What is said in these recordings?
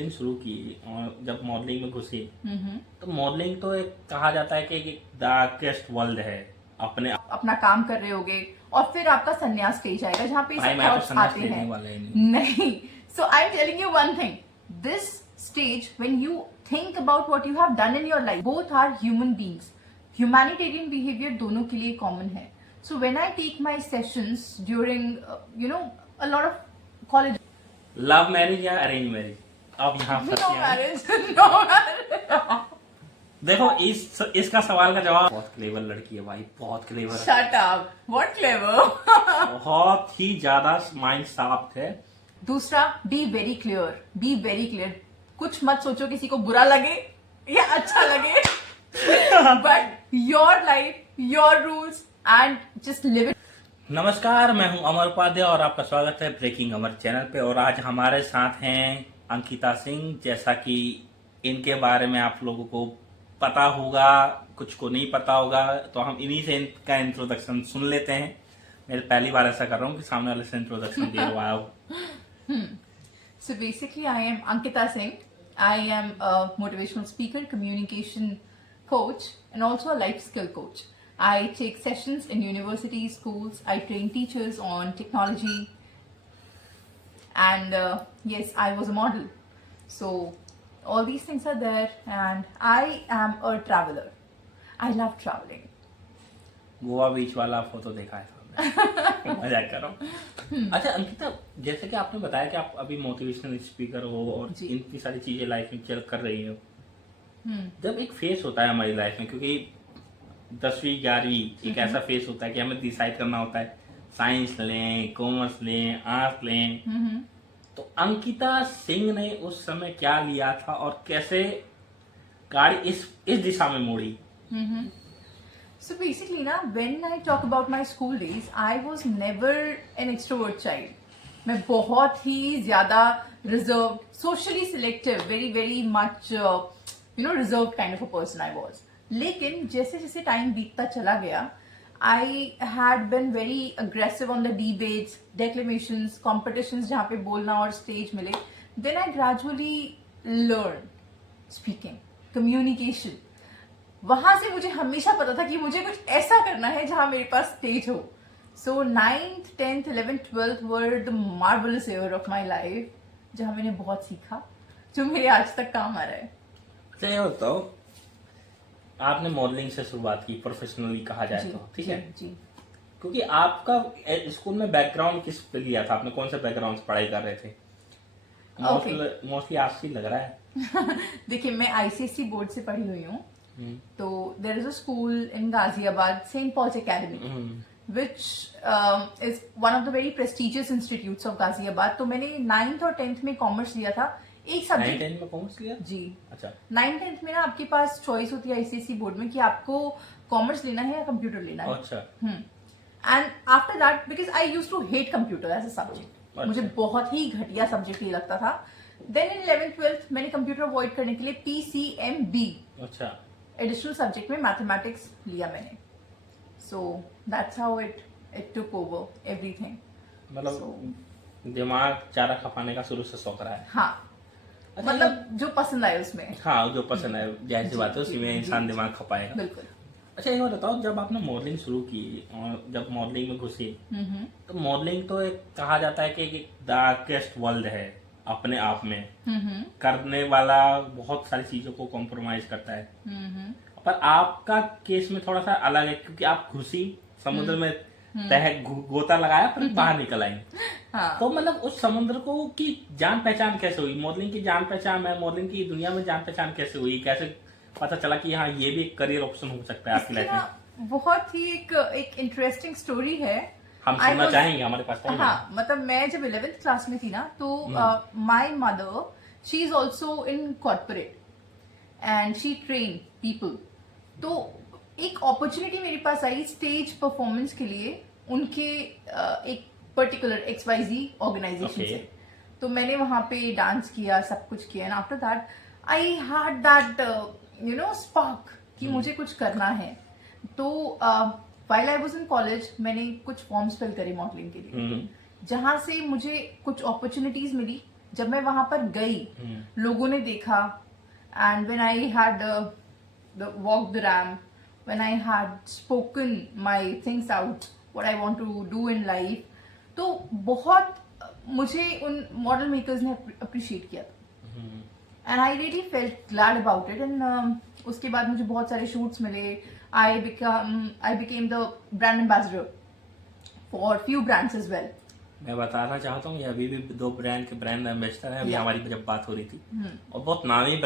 Modelling शुरू की और जब मॉडलिंग में घुसी तो मॉडलिंग तो एक कहा जाता है कि एक डार्केस्ट वर्ल्ड है। अपने अपना काम कर रहे होगे और फिर आपका संन्यास स्टेज आएगा जहाँ पे भाई सब मैं तो थॉट्स संन्यास आते लेने हैं। वाला ही नहीं। नहीं, so I am telling you one thing, this stage when you think about what you have done in your life, both are human beings, humanitarian behaviour दोनों के लिए कॉमन है। So when I take my sessions during a lot of college, love marriage या arrange marriage, अब यहाँ no फंसी हैं। Marriage, no marriage, देखो इसका सवाल का जवाब, बहुत क्लेवर लड़की है भाई, बहुत clever, shut up, what clever. बहुत ही ज्यादा माइंड साफ है। दूसरा, be very clear, be very clear, कुछ मत सोचो किसी को बुरा लगे या अच्छा लगे, but your life, your rules and just live it. नमस्कार, मैं हूं अमर उपाध्याय और आपका स्वागत है ब्रेकिंग अमर चैनल पे। और आज हमारे साथ हैं अंकिता सिंह। जैसा कि इनके बारे में आप लोगों को पता होगा, कुछ को नहीं पता होगा, तो हम इन्हीं से इनका इंट्रोडक्शन सुन लेते हैं। मैं पहली बार ऐसा कर रहा हूँ कि सामने वाले से इंट्रोडक्शन दे रहा हूँ। So basically, I am Ankita Singh. I am a motivational speaker, communication coach, and also a life skill coach. I take sessions in universities, schools. I train teachers on technology. And yes, I was a model. So all these things are there. And I am a traveler. I love traveling. Goa बीच वाला photo देखा है सामने। मजाक कर रहा हूँ। अच्छा अंकिता, जैसे कि आपने बताया कि आप अभी मोटिवेशनल स्पीकर हो और इतनी सारी चीजें लाइफ में चल कर रही हो, जब एक फेस होता है हमारी लाइफ में, क्योंकि 10वीं 11वीं एक ऐसा फेस होता है कि हमें डिसाइड करना होता है साइंस लें, कॉमर्स लें, आर्ट लें, तो अंकिता सिंह ने उस समय क्या लिया था और कैसे गाड़ी इस दिशा में मोड़ी? So basically, na, when I talk about my school days, I was never an extrovert child. मैं बहुत ही ज्यादा reserved, socially selective, very much reserved kind of a person I was. लेकिन जैसे जैसे टाइम बीतता चला गया, I had been very aggressive on the debates, declamations, competitions जहाँ पे बोलना और stage मिले. Then I gradually learned speaking, communication. वहां से मुझे हमेशा पता था कि मुझे कुछ ऐसा करना है जहां मेरे पास स्टेज हो. सो 9th, 10th, 11th, 12th were the marvellous year of my life, जहां मैंने बहुत सीखा जो मेरे आज तक काम आ रहा है. अच्छा ये बताओ, आपने मॉडलिंग से शुरुआत की, प्रोफेशनली कहा जाए तो, ठीक है जी. क्योंकि आपका स्कूल में बैकग्राउंड किस पे लिया था? आपने कौन से बैकग्राउंड से पढ़ाई कर रहे थे? मोस्टली आर्ट्स ही लग रहा है। देखिए, मैं आईसीएसई बोर्ड से पढ़ी हुई हूँ. तो there is a school in Ghaziabad, Saint Paul's Academy, which is one of the very prestigious institutes of Ghaziabad. तो मैंने 9th और 10th में कॉमर्स लिया था. एक सब्जेक्ट 9th में कॉमर्स लिया जी. अच्छा. 9th 10th में ना आपके पास चॉइस होती है आईसीएसई बोर्ड में कि आपको कॉमर्स लेना है या कंप्यूटर लेना है. अच्छा. And after that, because I use to hate computer as a subject, मुझे बहुत ही घटिया सब्जेक्ट ये लगता था. देन इन 11th 12th मैंने कंप्यूटर अवॉइड करने के लिए पीसीएमबी, अच्छा, एडिशनल सब्जेक्ट में मैथमेटिक्स लिया मैंने. So that's how it took over everything. मतलब दिमाग चारा खपाने का शुरू से शौक रहा है. हाँ. अच्छा, मतलब जो पसंद आए उसमें. हाँ, जो पसंद आए, जाहिर सी बात है उसी में इंसान दिमाग खपाएगा. बिल्कुल. अच्छा ये बताओ, जब आपने मॉडलिंग शुरू की और जब मॉडलिंग में घुसी, तो मॉडलिंग तो एक कहा जाता है कि एक डार्केस्ट वर्ल्ड है अपने आप में. करने वाला बहुत सारी चीजों को कॉम्प्रोमाइज करता है. पर आपका केस में थोड़ा सा अलग है, क्योंकि आप घुसी समुद्र में, तह गोता लगाया पर बाहर निकल आई. हाँ. तो मतलब उस समुद्र को की जान पहचान कैसे हुई? मॉडलिंग की जान पहचान है, मॉडलिंग की दुनिया में जान पहचान कैसे हुई? कैसे पता चला कि हाँ ये भी एक करियर ऑप्शन हो सकता है आपकी लाइफ में? बहुत ही एक इंटरेस्टिंग स्टोरी है. हम सुनना चाहेंगे, हमारे पास टाइम है. हाँ, मतलब मैं जब 11th क्लास में थी ना, तो my mother, she is also in corporate and she train people. तो एक अपॉर्चुनिटी मेरे पास आई स्टेज परफॉर्मेंस के लिए उनके एक पर्टिकुलर XYZ ऑर्गेनाइजेशन से. तो मैंने वहां पे डांस किया, सब कुछ किया. And after that I had that spark कि मुझे कुछ करना है. तो while I was in college मैंने कुछ फॉर्म्स फिल करे मॉडलिंग के लिए, जहां से मुझे कुछ अपॉर्चुनिटीज मिली जब मैं वहां पर गई, लोगों ने देखा, and when I had walk the ramp, when I had spoken my things out, what I want to do in life, तो बहुत मुझे उन मॉडल मेकर्स ने अप्रिशिएट किया था, and I really felt glad about it. And उसके बाद मुझे बहुत सारे शूट्स मिले, I became the brand ambassador for few brands as well. मैं बताना चाहता हूँ ये अभी भी 2 ब्रांड के ब्रांड एम्बेसडर हैं। अभी Yeah. हमारी जब बात हो रही थी, और बहुत नामी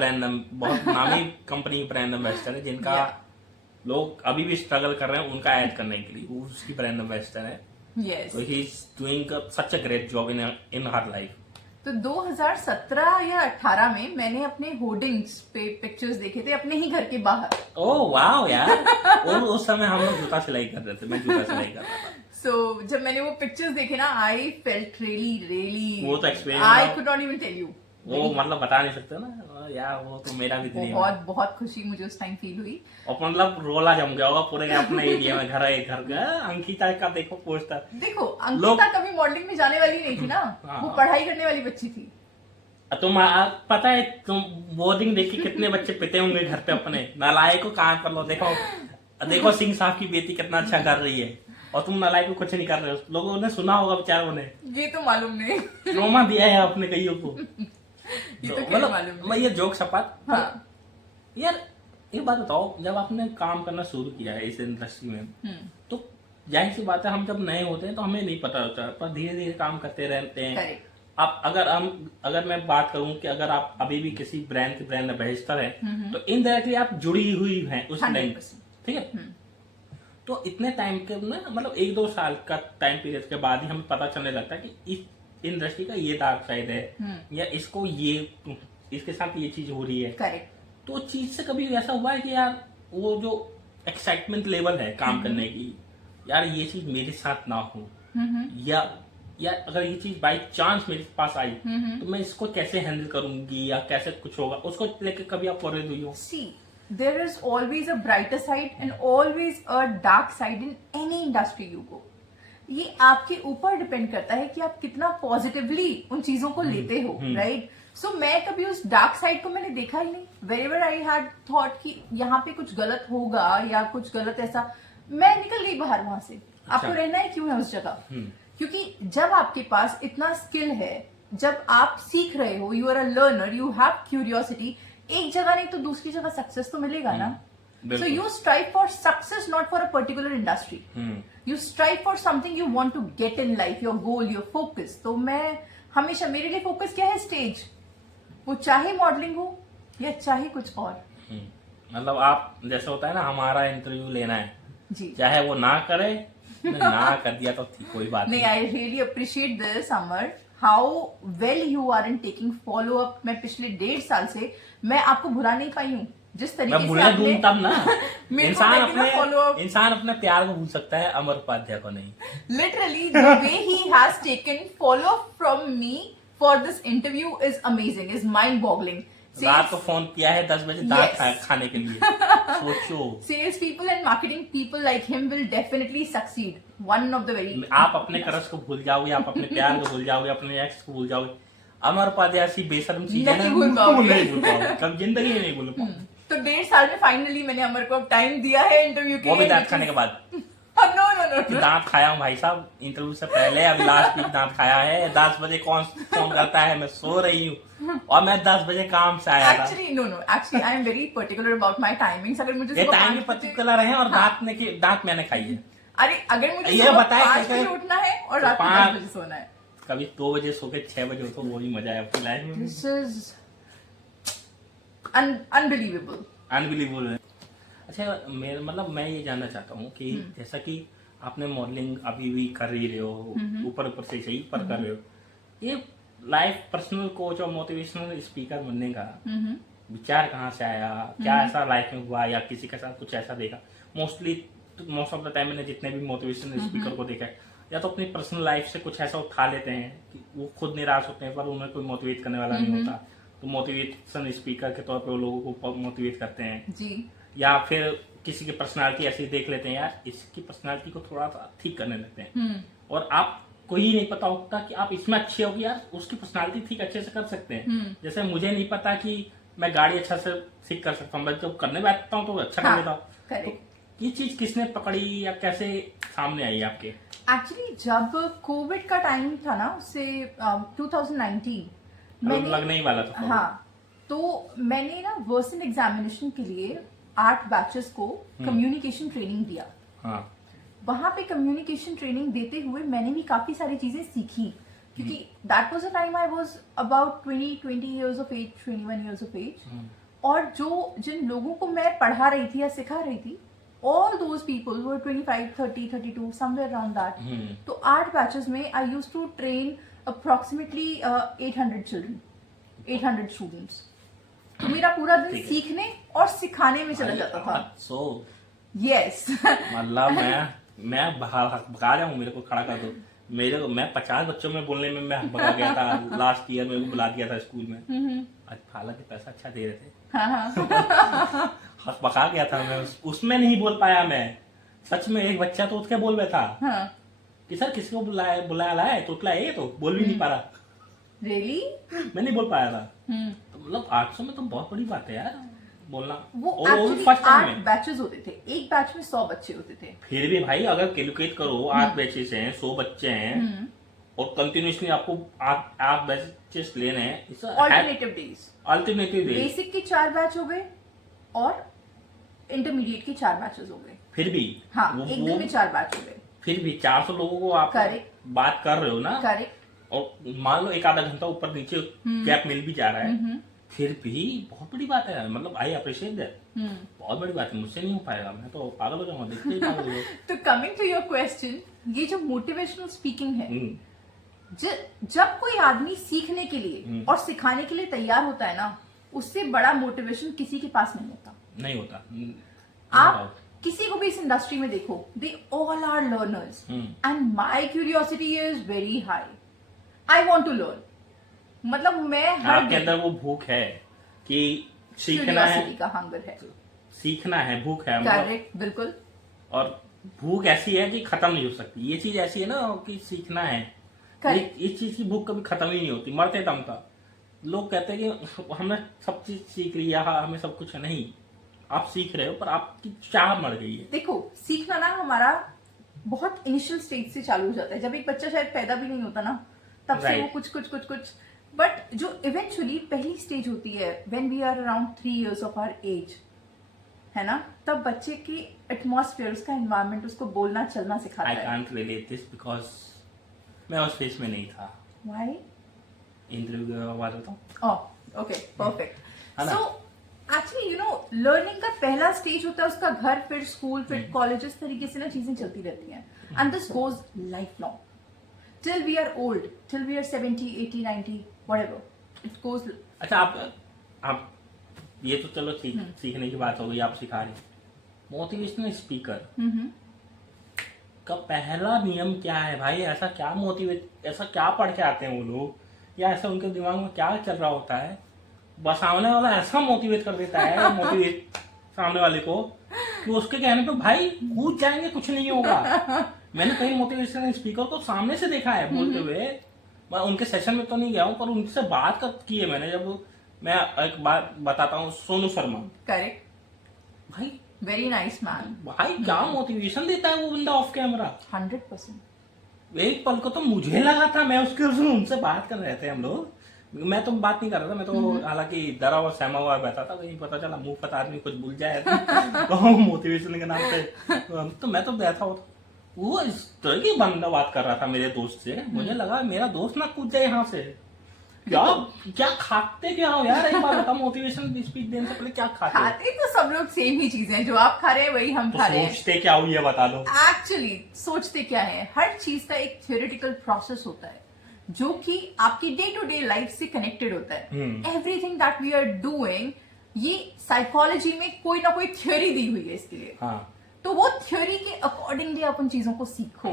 कंपनी के ब्रांड एम्बेसडर है, जिनका Yeah. लोग अभी भी स्ट्रगल कर रहे हैं उनका ऐड करने के लिए, वो उसकी ब्रांड एम्बेसडर है। यस, तो he is doing such a great job in her life. तो 2017 या 18 में मैंने अपने होर्डिंग्स पे पिक्चर्स देखे थे अपने ही घर के बाहर। ओह वाह यार, और उस समय हम लोग जूता सिलाई कर रहे थे, मैं जूता सिलाई कर रहा था। सो जब मैंने वो पिक्चर्स देखे ना, आई फेल्ट रियली वो तो experience आई था। Could not even tell you. वो मतलब बता नहीं सकते ना यार, वो तो मेरा भी ड्रीम है। बहुत बहुत खुशी मुझे उस टाइम फील हुई। और मतलब रोला जम गया होगा पूरे अपने एरिया में, घर का अंकिता का देखो पोस्टर। देखो अंकिता कभी मॉडलिंग में जाने वाली नहीं थी ना, हाँ। वो पढ़ाई करने वाली बच्ची थी। पता है तुम बोर्डिंग देख के कितने बच्चे पिटे होंगे घर पे अपने, नालायक को कहाँ कर लो। देखो सिंह साहब की बेटी कितना अच्छा कर रही है, और तुम नालायक को कुछ नहीं कर रहे हो। लोगों ने सुना होगा बेचारों ने, ये तो मालूम नहीं। ट्रोमा दिया है अपने कईयों को। ये तो खैर मालूम मतलब मैं ये जोक सपाट। हाँ। यार एक बात बताओ, जब आपने काम करना शुरू किया है इस इंडस्ट्री में, तो जाहिर सी बात है हम जब नए होते हैं तो हमें नहीं पता होता, पर धीरे धीरे काम करते रहते हैं। करेक्ट। आप अगर मैं बात करूं कि अगर आप अभी भी किसी ब्रांड के ब्रांड एम्बेसडर हैं, तो इनडायरेक्टली आप जुड़ी हुई हैं उस ब्रांड, 100%। ठीक है। तो इतने टाइम के ना, मतलब 1-2 साल का टाइम पीरियड के बाद ही हमें पता चलने लगता है कि इस इंडस्ट्री का ये डार्क साइड है, या इसको ये इसके साथ ये चीज हो रही है। करेक्ट। तो उस चीज से कभी ऐसा हुआ है कि यार वो जो एक्साइटमेंट लेवल है काम करने की, यार ये चीज मेरे साथ ना हो, या अगर ये चीज बाई चांस मेरे पास आई तो मैं इसको कैसे हैंडल करूंगी, या कैसे कुछ होगा, उसको लेके कभी आप वरीड हुई हो? See, there is always a brighter side and always a dark side in any industry you go. ये आपके ऊपर डिपेंड करता है कि आप कितना पॉजिटिवली उन चीजों को लेते हो, राइट? सो मैं कभी उस डार्क साइड को मैंने देखा ही नहीं। वेरेवर आई हैड थॉट कि यहाँ पे कुछ गलत होगा या कुछ गलत ऐसा, मैं निकल गई बाहर वहां से। आपको रहना है क्यों है उस जगह? क्योंकि जब आपके पास इतना स्किल है, जब आप सीख रहे हो, you are a learner, you have curiosity, एक जगह नहीं तो दूसरी जगह सक्सेस तो मिलेगा ना। So you strive for success, not for a particular industry. You strive for something you want to get in life, your goal, your focus. तो मैं हमेशा, मेरे लिए फोकस क्या है? स्टेज, वो चाहे मॉडलिंग हो या चाहे कुछ और। मतलब आप जैसे होता है ना, हमारा इंटरव्यू लेना है जी, चाहे वो ना करे, ना कर दिया तो ठीक, कोई बात नहीं, नहीं। I really appreciate this Amar, how well you are in taking follow up. मैं पिछले 1.5 साल से मैं आपको भुला नहीं पाई हूँ जिस तरीके मैं से भूलने दूं तब ना। मेरे को लेकिन ना follow up- इंसान अपने प्यार को भूल सकता है, अमर उपाध्याय को नहीं। Literally, the way he has taken follow up from me for this interview is amazing, is mind-boggling. रात को फोन किया है 10 बजे दांत Yes. खाने के लिए। सोचो, Sales people and marketing people like him will definitely succeed. One of the very आप अपने क्रश को भूल जाओगे, आप अपने प्यार को भूल जाओगे, अपने एक्स को भूल जाओगे। अमर उपाध्याय ऐसी बेशर्म चीज है नहीं ना, भूल पाओगे। नहीं भूल पाओगे, कब जिंदगी में नहीं भूल पाओगे। तो 1.5 साल में फाइनली मैंने अमर को अब टाइम दिया है इंटरव्यू के वो भी लिए। दांत खाने के बाद। नो नो नो कि दांत खाया हूँ भाई साहब, इंटरव्यू से पहले अभी लास्ट वीक दांत खाया है। 10 बजे कौन फोन करता है, मैं सो रही हूँ, और मैं 10 बजे काम से आया था। Actually I am very particular about my timings. अगर मुझे ये सुबह टाइम भी 5 बजे- पर्टिकुलर है, और हाँ। दांत मैंने खाई है। अरे अगर मुझे ये सुबह बताए 5 कैसे- बजे उठना है और तो रात को 5 10 बजे सोना है। कभी 2 बजे सो के 6 बजे उठो, वो ही मजा है अपनी लाइफ में। This is unbelievable. अनबिलीवेबल है। अच्छा मैं ये जानना चाहता हूँ कि जैसा कि आपने मॉडलिंग अभी भी कर ही रहे हो, ऊपर ऊपर से सही पर कर रहे हो, ये लाइफ पर्सनल कोच और मोटिवेशनल स्पीकर बनने का विचार कहाँ से आया? क्या ऐसा लाइफ में हुआ, या किसी के साथ कुछ ऐसा देखा? मोस्ट ऑफ द टाइम मैंने जितने भी मोटिवेशनल स्पीकर को देखा है, या तो अपनी पर्सनल लाइफ से कुछ ऐसा उठा लेते हैं कि वो खुद निराश होते हैं, पर उन्हें कोई मोटिवेट करने वाला नहीं होता, तो मोटिवेशन स्पीकर के तौर पे वो लोगों को मोटिवेट करते हैं। जी, या फिर किसी की पर्सनालिटी ऐसी देख लेते हैं, यार इसकी पर्सनालिटी को थोड़ा सा ठीक करने लगते हैं। और आप कोई ही नहीं पता होता कि आप इसमें अच्छे हो कि यार उसकी पर्सनालिटी ठीक अच्छे से कर सकते हैं। जैसे मुझे नहीं पता कि मैं गाड़ी अच्छा से सीख कर सकता हूँ, मैं जब करने बैठता हूँ तो अच्छा कर लेता हूँ। करेक्ट। ये चीज किसने पकड़ी या कैसे सामने आई आपके? एक्चुअली जब कोविड का टाइम था ना, उससे 2019 मैंने लगने ही वाला था। हाँ, तो मैंने ना वर्सन एग्जामिनेशन के लिए 8 बैचेस को कम्युनिकेशन ट्रेनिंग दिया। हाँ। वहां पे कम्युनिकेशन ट्रेनिंग देते हुए मैंने भी काफी सारी चीजें सीखी, क्योंकि that was a time I was about 20 years of age, 21 years of age. और जिन लोगों को मैं पढ़ा रही थी या सिखा रही थी, all those people were 25, 30, 32, somewhere around that. तो 8 बैचेस में I used to train approximately 800 children, 800 students. तो मेरा पूरा दिन सीखने और सिखाने में चला जाता था। सो यस मतलब मैं भगा जाऊं, मेरे को खड़ा कर दो। मैं 50 बच्चों में बोलने में मैं भगा गया था। लास्ट ईयर मेरे को बुला दिया था स्कूल में। हालांकि पैसा अच्छा दे रहे थे। हक पका गया था मैं, उसमें नहीं बोल पाया मैं। सच में एक बच्चा तो उठ के बोल रहा था कि सर किसी को बुलाया है, तो ये तो बोल भी नहीं पा रहा। रियली मैं नहीं बोल पाया था। तो मतलब 800 में तो बहुत बड़ी बात है यार बोलना। वो एक्चुअली 8 बैचेस होते थे, एक बैच में 100 बच्चे होते थे। फिर भी भाई अगर कैलकुलेट करो 8 बैचेस हैं, 100 बच्चे हैं और कंटिन्यूसली आपको 8 बैचेस लेने हैं। अल्टरनेटिव डेज बेसिक के 4 बैच हो गए और इंटरमीडिएट के 4 बैचेस हो गए। फिर भी हाँ, एक दिन में 4 बैच हो गए। फिर भी 400 लोगों को आप बात कर रहे हो ना। करेक्ट। और मान लो एक आधा घंटा ऊपर नीचे गैप मिल भी जा रहा है, फिर भी बहुत बड़ी बात है। मतलब आई अप्रिशिएट दैट। बहुत बड़ी बात है, मुझसे नहीं हो पाएगा, मैं तो पागल हो जाऊंगा देखते ही पागल हो। तो कमिंग टू योर क्वेश्चन, ये जो मोटिवेशनल स्पीकिंग है, जब कोई आदमी सीखने के लिए और सिखाने के लिए तैयार होता है ना, उससे बड़ा मोटिवेशन किसी के पास नहीं होता। आप किसी को भी इस इंडस्ट्री में देखो, they all are learners and my curiosity is very high. I want to learn. मतलब मैं आपके अंदर वो भूख है कि सीखना है, का हंगर है, सीखना है, भूख है। करेक्ट, बिल्कुल। और भूख ऐसी है कि खत्म नहीं हो सकती। ये चीज ऐसी है ना कि सीखना है, इस चीज की भूख कभी खत्म ही नहीं होती मरते दम तक। लोग कहते हैं कि हमने सब चीज सीख लिया, हमें सब कुछ नहीं। आप सीख रहे हो पर आपकी चाह मर गई है। देखो, सीखना ना हमारा बहुत इनिशियल स्टेज से चालू हो जाता है। जब एक बच्चा शायद पैदा भी नहीं होता ना, तब से वो कुछ बट जो इवेंचुअली पहली स्टेज होती है, when we are around 3 years of our age, है ना, तब बच्चे की एटमॉस्फेयर, उसका एनवायरनमेंट उसको बोलना चलना सिखाता है। I can't relate this because मैं उस फेज में नहीं था। व्हाई? इंटरव्यू के बाद बताऊं? Oh, okay, perfect. So actually you know, learning का पहला स्टेज होता है उसका घर, फिर स्कूल, फिर कॉलेज, इस तरीके से ना चीजें चलती रहती हैं। And this goes life long till we are old, till we are 70, 80, 90, whatever. It goes. अच्छा, आप ये तो चलो सीखने की बात हो गई, आप सिखा रहे। मोटिवेशनल स्पीकर का पहला नियम क्या है भाई? ऐसा क्या पढ़ के आते हैं वो लोग, या ऐसा उनके दिमाग में क्या चल रहा होता है? बस सामने वाला ऐसा मोटिवेट कर देता है, मोटिवेट सामने वाले को, कि उसके कहने पे भाई कूद जाएंगे, कुछ नहीं होगा। मैंने कई मोटिवेशनल स्पीकर को सामने से देखा है बोलते हुए। मैं उनके सेशन में तो नहीं गया हूँ, पर उनसे बात की है मैंने। जब मैं एक बात बताता हूँ, सोनू शर्मा, करेक्ट भाई, वेरी नाइस मैन भाई, क्या मोटिवेशन देता है वो बंदा ऑफ कैमरा। 100%। एक पल को तो मुझे लगा था मैं उनसे बात कर रहे थे हम लोग। मैं तो बात नहीं कर रहा था, मैं तो हालांकि डरा हुआ सहमा हुआ बैठा था, कहीं पता चला मुंह पता आदमी कुछ भूल जाए तो मोटिवेशन के नाम पे। तो मैं तो बैठा हुआ, वो इस तरह की बंदा बात कर रहा था मेरे दोस्त से। मुझे लगा मेरा दोस्त ना कूद जाए यहाँ से। क्या खाते क्या हो यार? एक बार बता, मोटिवेशन स्पीच देने से पहले क्या खाते तो सब लोग सेम ही चीजें, जो आप खा रहे हैं वही हम खा रहे हैं। सोचते क्या हो ये बता दो। एक्चुअली सोचते क्या है, हर चीज का एक थियोरेटिकल प्रोसेस होता है जो कि आपकी डे टू डे लाइफ से कनेक्टेड होता है। Everything that we are doing, ये साइकोलॉजी में कोई ना कोई थ्योरी दी हुई है इसके लिए। हाँ। तो वो थ्योरी के अकॉर्डिंगली अपन चीजों को सीखो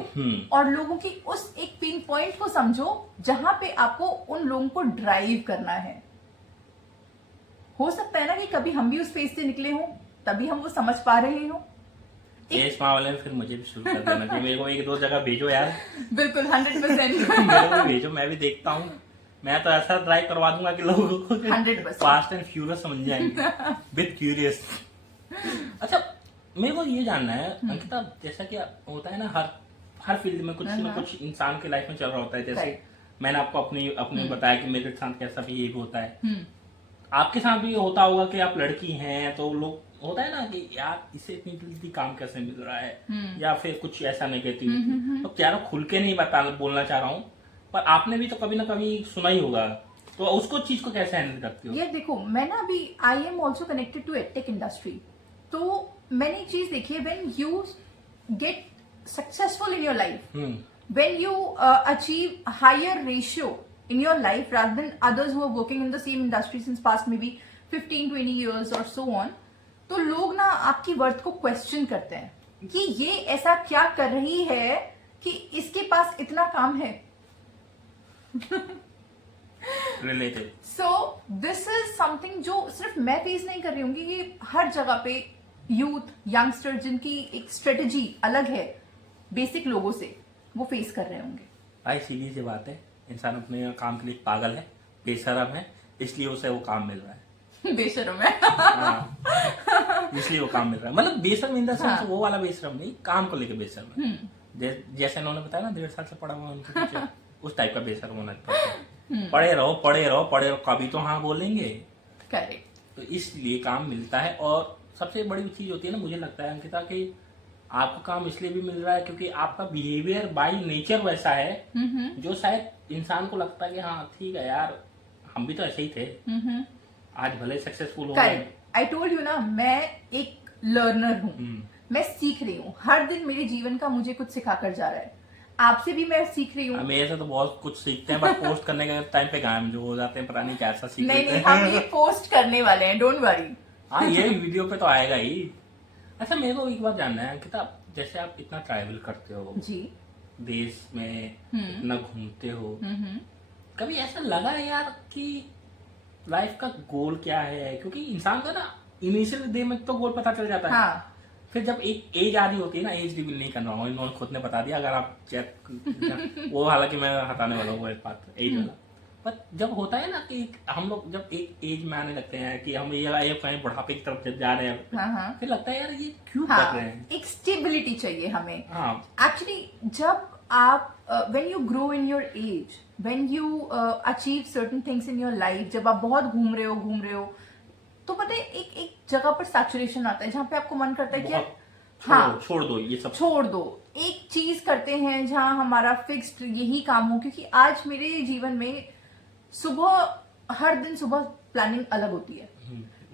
और लोगों की उस एक पिन पॉइंट को समझो जहां पे आपको उन लोगों को ड्राइव करना है। हो सकता है ना कि कभी हम भी उस फेज से निकले हों, तभी हम वो समझ पा रहे हो। ये स्पा वाले में फिर मुझे भी शुरू कर देना चाहिए। मेरे को एक दो जगह भेजो यार। बिल्कुल 100%। मेरे को भी भेजो, मैं भी देखता हूँ। मैं तो ऐसा ड्राइव करवा दूंगा कि लोगों को 100%। फास्ट एंड फ्यूरियस समझ जाएंगे, विद क्यूरियस। अच्छा, मेरे को ये जानना है अंकिता, जैसा कि होता है ना हर फील्ड में कुछ ना कुछ इंसान के लाइफ में चल रहा होता है। जैसे मैंने आपको अपने बताया कि मेरे साथ कैसा भी ये होता है, आपके साथ भी होता होगा कि आप लड़की हैं तो लोग होता है ना कि यार इसे इतनी जल्दी काम कैसे मिल रहा है, या फिर कुछ ऐसा नेगेटिव। तो यार खुल के नहीं बोलना चाह रहा हूँ, पर आपने भी तो कभी ना कभी सुना ही होगा, तो उसको चीज को कैसे हैंडल करते हो? ये देखो, मैं ना अभी I am also connected to edtech industry, तो मैंने एक चीज देखी है, when you get successful in your life, when you achieve higher ratio in your life rather than others who are working in the same industry since past maybe 15-20 years or so on, तो लोग ना आपकी worth को question करते हैं कि ये ऐसा क्या कर रही है कि इसके पास इतना काम है। Related. So this is something जो सिर्फ मैं फेस नहीं कर रही हूँ, ये हर जगह पे यूथ यंगस्टर जिनकी एक स्ट्रेटेजी अलग है बेसिक लोगों से, वो फेस कर रहे होंगे। भाई सीधी सी बात है, इंसान अपने काम के लिए पागल है, बेशरम है, इसलिए उसे वो काम मिल रहा है। बेशरम है। हाँ, इसलिए वो काम मिल रहा है। मतलब बेशरम इन द सेंस वो वाला बेशरम नहीं, काम को लेके बेशरम है। जैसे उन्होंने बताया ना 1.5 साल से पढ़ा हुआ उनके पीछे, उस टाइप का बेशरम होना पड़ता। पढ़े रहो, कभी तो हाँ बोलेंगे। करेक्ट। तो इसलिए काम मिलता है। और सबसे बड़ी चीज होती है ना, मुझे लगता है अंकिता, कि आपको काम इसलिए भी मिल रहा है क्योंकि आपका बिहेवियर बाय नेचर वैसा है जो शायद इंसान को लगता है कि हाँ ठीक है यार, हम भी तो ऐसे ही थे, आज भले सक्सेसफुल हो गए। आई टोल्ड यू ना, मैं एक लर्नर हूँ, मैं सीख रही हूँ, हर दिन मेरे जीवन का मुझे कुछ सिखा कर जा रहा है। आपसे भी मैं सीख रही हूँ। मेरे से तो बहुत कुछ सीखते हैं, बस पोस्ट करने के टाइम पे गायब जो हो जाते हैं, पता नहीं कैसा सीख नहीं, हम ये पोस्ट करने वाले हैं, डोंट वरी। हाँ, ये वीडियो पे तो आएगा ही। अच्छा, मेरे को एक बात जानना है अंकिता, जैसे आप इतना ट्रैवल करते हो जी, देश में इतना घूमते हो, कभी ऐसा लगा है यार कि लाइफ का गोल क्या है? क्योंकि इंसान का ना इनिशियल डे में तो गोल पता चल जाता है। हाँ। फिर जब एक एज आ रही होती है ना, एज रिवील नहीं करना होगा, इन्होंने खुद ने बता दिया, अगर आप चेक वो, हालांकि मैं हटाने वाला हूँ एक बात एज वाला। पर जब होता है ना कि हम लोग जब एक एज में आने लगते हैं कि हम ये कहीं बुढ़ापे की तरफ जा रहे हैं, हाँ। फिर लगता है यार ये क्यों हाँ, कर रहे हैं। एक स्टेबिलिटी चाहिए हमें। हाँ, एक्चुअली जब आप when you grow in your age, when you achieve certain things in your life, जब आप बहुत घूम रहे हो, तो पता है एक जगह पर सैचुरेशन आता है जहाँ पे आपको मन करता है कि यार हाँ छोड़ दो ये सब, छोड़ दो, एक चीज करते हैं जहाँ हमारा फिक्स्ड यही काम हो। क्योंकि आज मेरे जीवन में हर दिन सुबह प्लानिंग अलग होती है।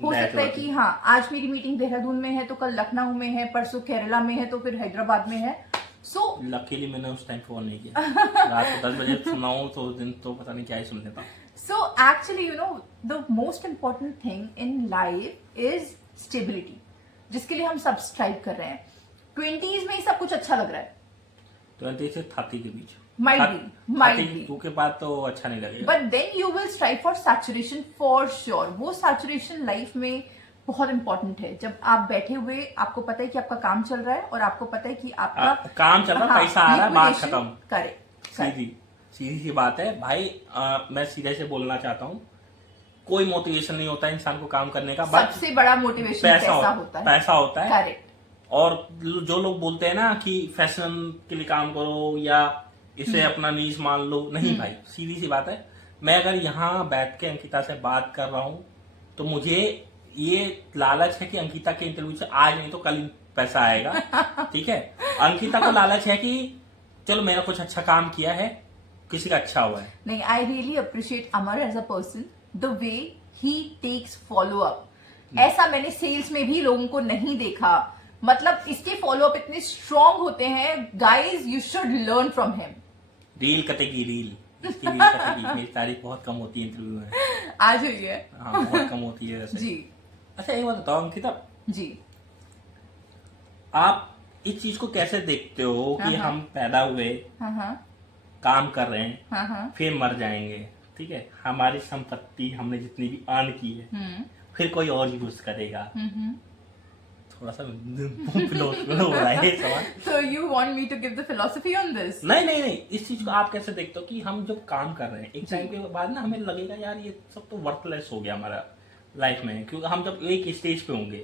हो सकता है कि हाँ आज मेरी मीटिंग देहरादून में है तो कल लखनऊ में है, परसों केरला में है तो फिर हैदराबाद में है। लकीली मैंने उस टाइम फोन नहीं किया। रात को 10 बजे सुनाऊं तो दिन तो पता नहीं क्या ही सुन लेता। सो actually you know the most important thing in life is stability, जिसके लिए हम सब स्ट्राइव कर रहे हैं। 20s में ही सब कुछ अच्छा लग रहा है, 20 से 30 के बीच might be टू के बाद तो अच्छा नहीं लगेगा। But then you will strive for saturation for sure. वो सैचुरेशन लाइफ में बहुत इंपॉर्टेंट है। जब आप बैठे हुए आपको पता है कि आपका काम चल रहा है और आपको पता है कि आपका काम चल रहा है, पैसा आ रहा है, बात खत्म। करेक्ट, सीधी सी बात है भाई। मैं सीधे से बोलना चाहता हूँ, कोई मोटिवेशन नहीं होता है इंसान को काम करने का। सबसे बड़ा मोटिवेशन पैसा होता है। पैसा होता है। करेक्ट। और जो लोग बोलते हैं ना कि फैशन के लिए काम करो या इसे अपना नीज मान लो, नहीं भाई, सीधी सी बात है। मैं अगर यहाँ बैठ के अंकिता से बात कर रहा हूँ तो मुझे ये लालच है कि अंकिता के इंटरव्यू से आज नहीं तो कल पैसा आएगा। ठीक है, अंकिता को लालच है कि चलो मैंने कुछ अच्छा काम किया है, किसी का अच्छा हुआ है। नहीं, I really appreciate Amar as a person, the way he takes follow up. ऐसा मैंने सेल्स में भी लोगों को नहीं देखा। मतलब इसके फॉलो अप इतने स्ट्रांग होते हैं। Guys you should learn from him. Reel कटेगी, रील इसकी रील कटेगी। मेरी तारीफ बहुत कम होती है इंटरव्यू में। आज हुई है। हाँ, बहुत कम होती है वैसे। जी। अच्छा एक बात बताओ अंकिता जी, आप इस चीज को कैसे देखते हो कि हम पैदा हुए, काम कर रहे हैं, फिर मर जाएंगे, ठीक है, हमारी संपत्ति हमने जितनी भी अर्न की है फिर कोई और यूज करेगा। थोड़ा सा फिलोसफिकल हो रहा है ये सवाल। So you want me to give the philosophy on this? नहीं, इस चीज को आप कैसे देखते हो कि हम जब काम कर रहे हैं एक टाइम के बाद ना हमें लगेगा यार ये सब तो वर्थलेस हो गया हमारा लाइफ में, क्योंकि हम जब एक स्टेज पे होंगे,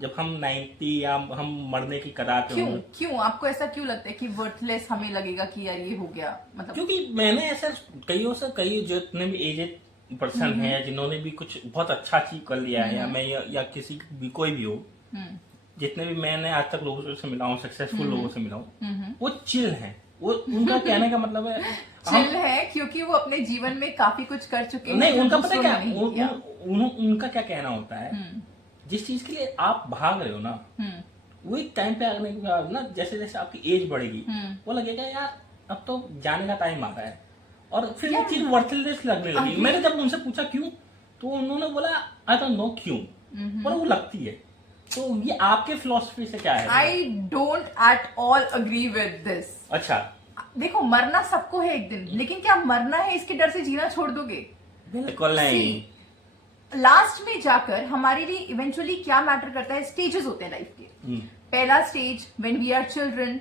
जब हम 90 या हम मरने की कगार पे क्यों होंगे। क्यों आपको ऐसा क्यों लगता है कि वर्थलेस हमें लगेगा कि यार ये हो गया, मतलब क्योंकि मैंने ऐसा कई जितने भी एजेड पर्सन हैं जिन्होंने भी कुछ बहुत अच्छा अचीव कर लिया है, या मैं या किसी भी कोई भी हो, जितने भी मैंने आज तक लोगों से मिला हूँ, सक्सेसफुल लोगों से मिला हूँ, वो चिल हैं। वो उनका कहने का मतलब है चिल है क्योंकि वो अपने जीवन में काफी कुछ कर चुके हैं। नहीं, जो उनका पता दूसरों क्या ने नहीं किया। उनका क्या कहना होता है, जिस चीज के लिए आप भाग रहे हो ना, वो एक टाइम पे आने के बाद ना, जैसे जैसे आपकी एज बढ़ेगी, वो लगेगा यार अब तो जाने का टाइम आ रहा है, और फिर ये चीज वर्थलेस लगने लगी। मैंने जब उनसे पूछा क्यों, तो उन्होंने बोला आई डोंट नो क्यों, पर वो लगती है। तो ये आपके फिलोसफी से क्या है? I don't at all agree with this. अच्छा, देखो मरना सबको है एक दिन, लेकिन क्या मरना है इसके डर से जीना छोड़ दोगे? बिल्कुल नहीं। लास्ट में जाकर हमारे लिए इवेंचुअली क्या मैटर करता है, स्टेजेस होते हैं लाइफ के। पहला stage when we are children,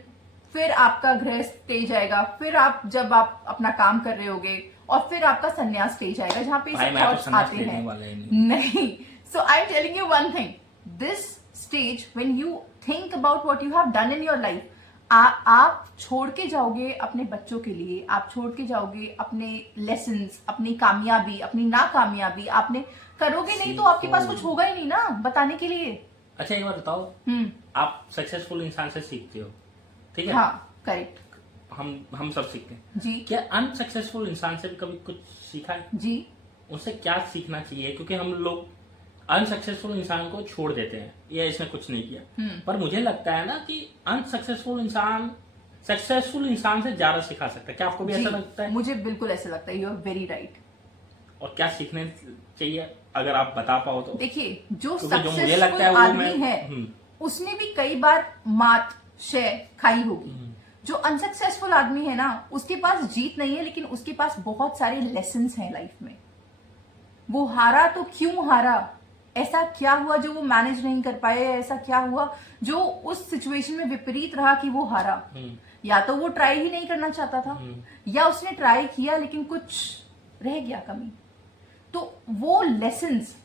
फिर आपका गृह स्टेज आएगा, फिर जब आप अपना काम कर रहे होगे, और फिर आपका संन्यास स्टेज आएगा जहाँ पे सब थॉट्स आते हैं। नहीं, so I am telling you one thing, this stage when you think about what you have done in your life, आप छोड़ के जाओगे अपने बच्चों के लिए, आप छोड़ के जाओगे अपने लेसन्स, अपनी कामयाबी, अपनी नाकामयाबी, आपने करोगे नहीं तो आपके पास कुछ होगा ही नहीं ना बताने के लिए। अच्छा, एक बार बताओ, आप सक्सेसफुल इंसान से सीखते हो, ठीक है? हाँ, करेक्ट। हम सब सीखते हैं जी। क्या अनसक्सेसफुल इंसान से भी कभी कुछ सीखा है? जी। उससे क्या सीखना चाहिए? क्योंकि हम लोग अनसक्सेसफुल इंसान को छोड़ देते हैं, या इसने कुछ नहीं किया, पर मुझे लगता है ना कि अनसक्सेसफुल इंसान सक्सेसफुल इंसान से ज्यादा सिखा सकता है। क्या आपको भी ऐसा लगता है? मुझे बिल्कुल ऐसा लगता है, यू आर वेरी राइट। और क्या सीखने चाहिए अगर आप बता पाओ तो? देखिए, जो मुझे लगता है सक्सेसफुल वो आदमी है उसने भी कई बार मात शय खाई होगी। जो अनसक्सेसफुल आदमी है ना, उसके पास जीत नहीं है, लेकिन उसके पास बहुत सारे लेसन्स हैं लाइफ में। वो हारा तो क्यों हारा, ऐसा क्या हुआ जो वो मैनेज नहीं कर पाए, ऐसा क्या हुआ जो उस सिचुएशन में विपरीत रहा कि वो हारा। या तो वो ट्राई ही नहीं करना चाहता था, या उसने ट्राई किया लेकिन कुछ रह गया कमी। तो वो लेसन्स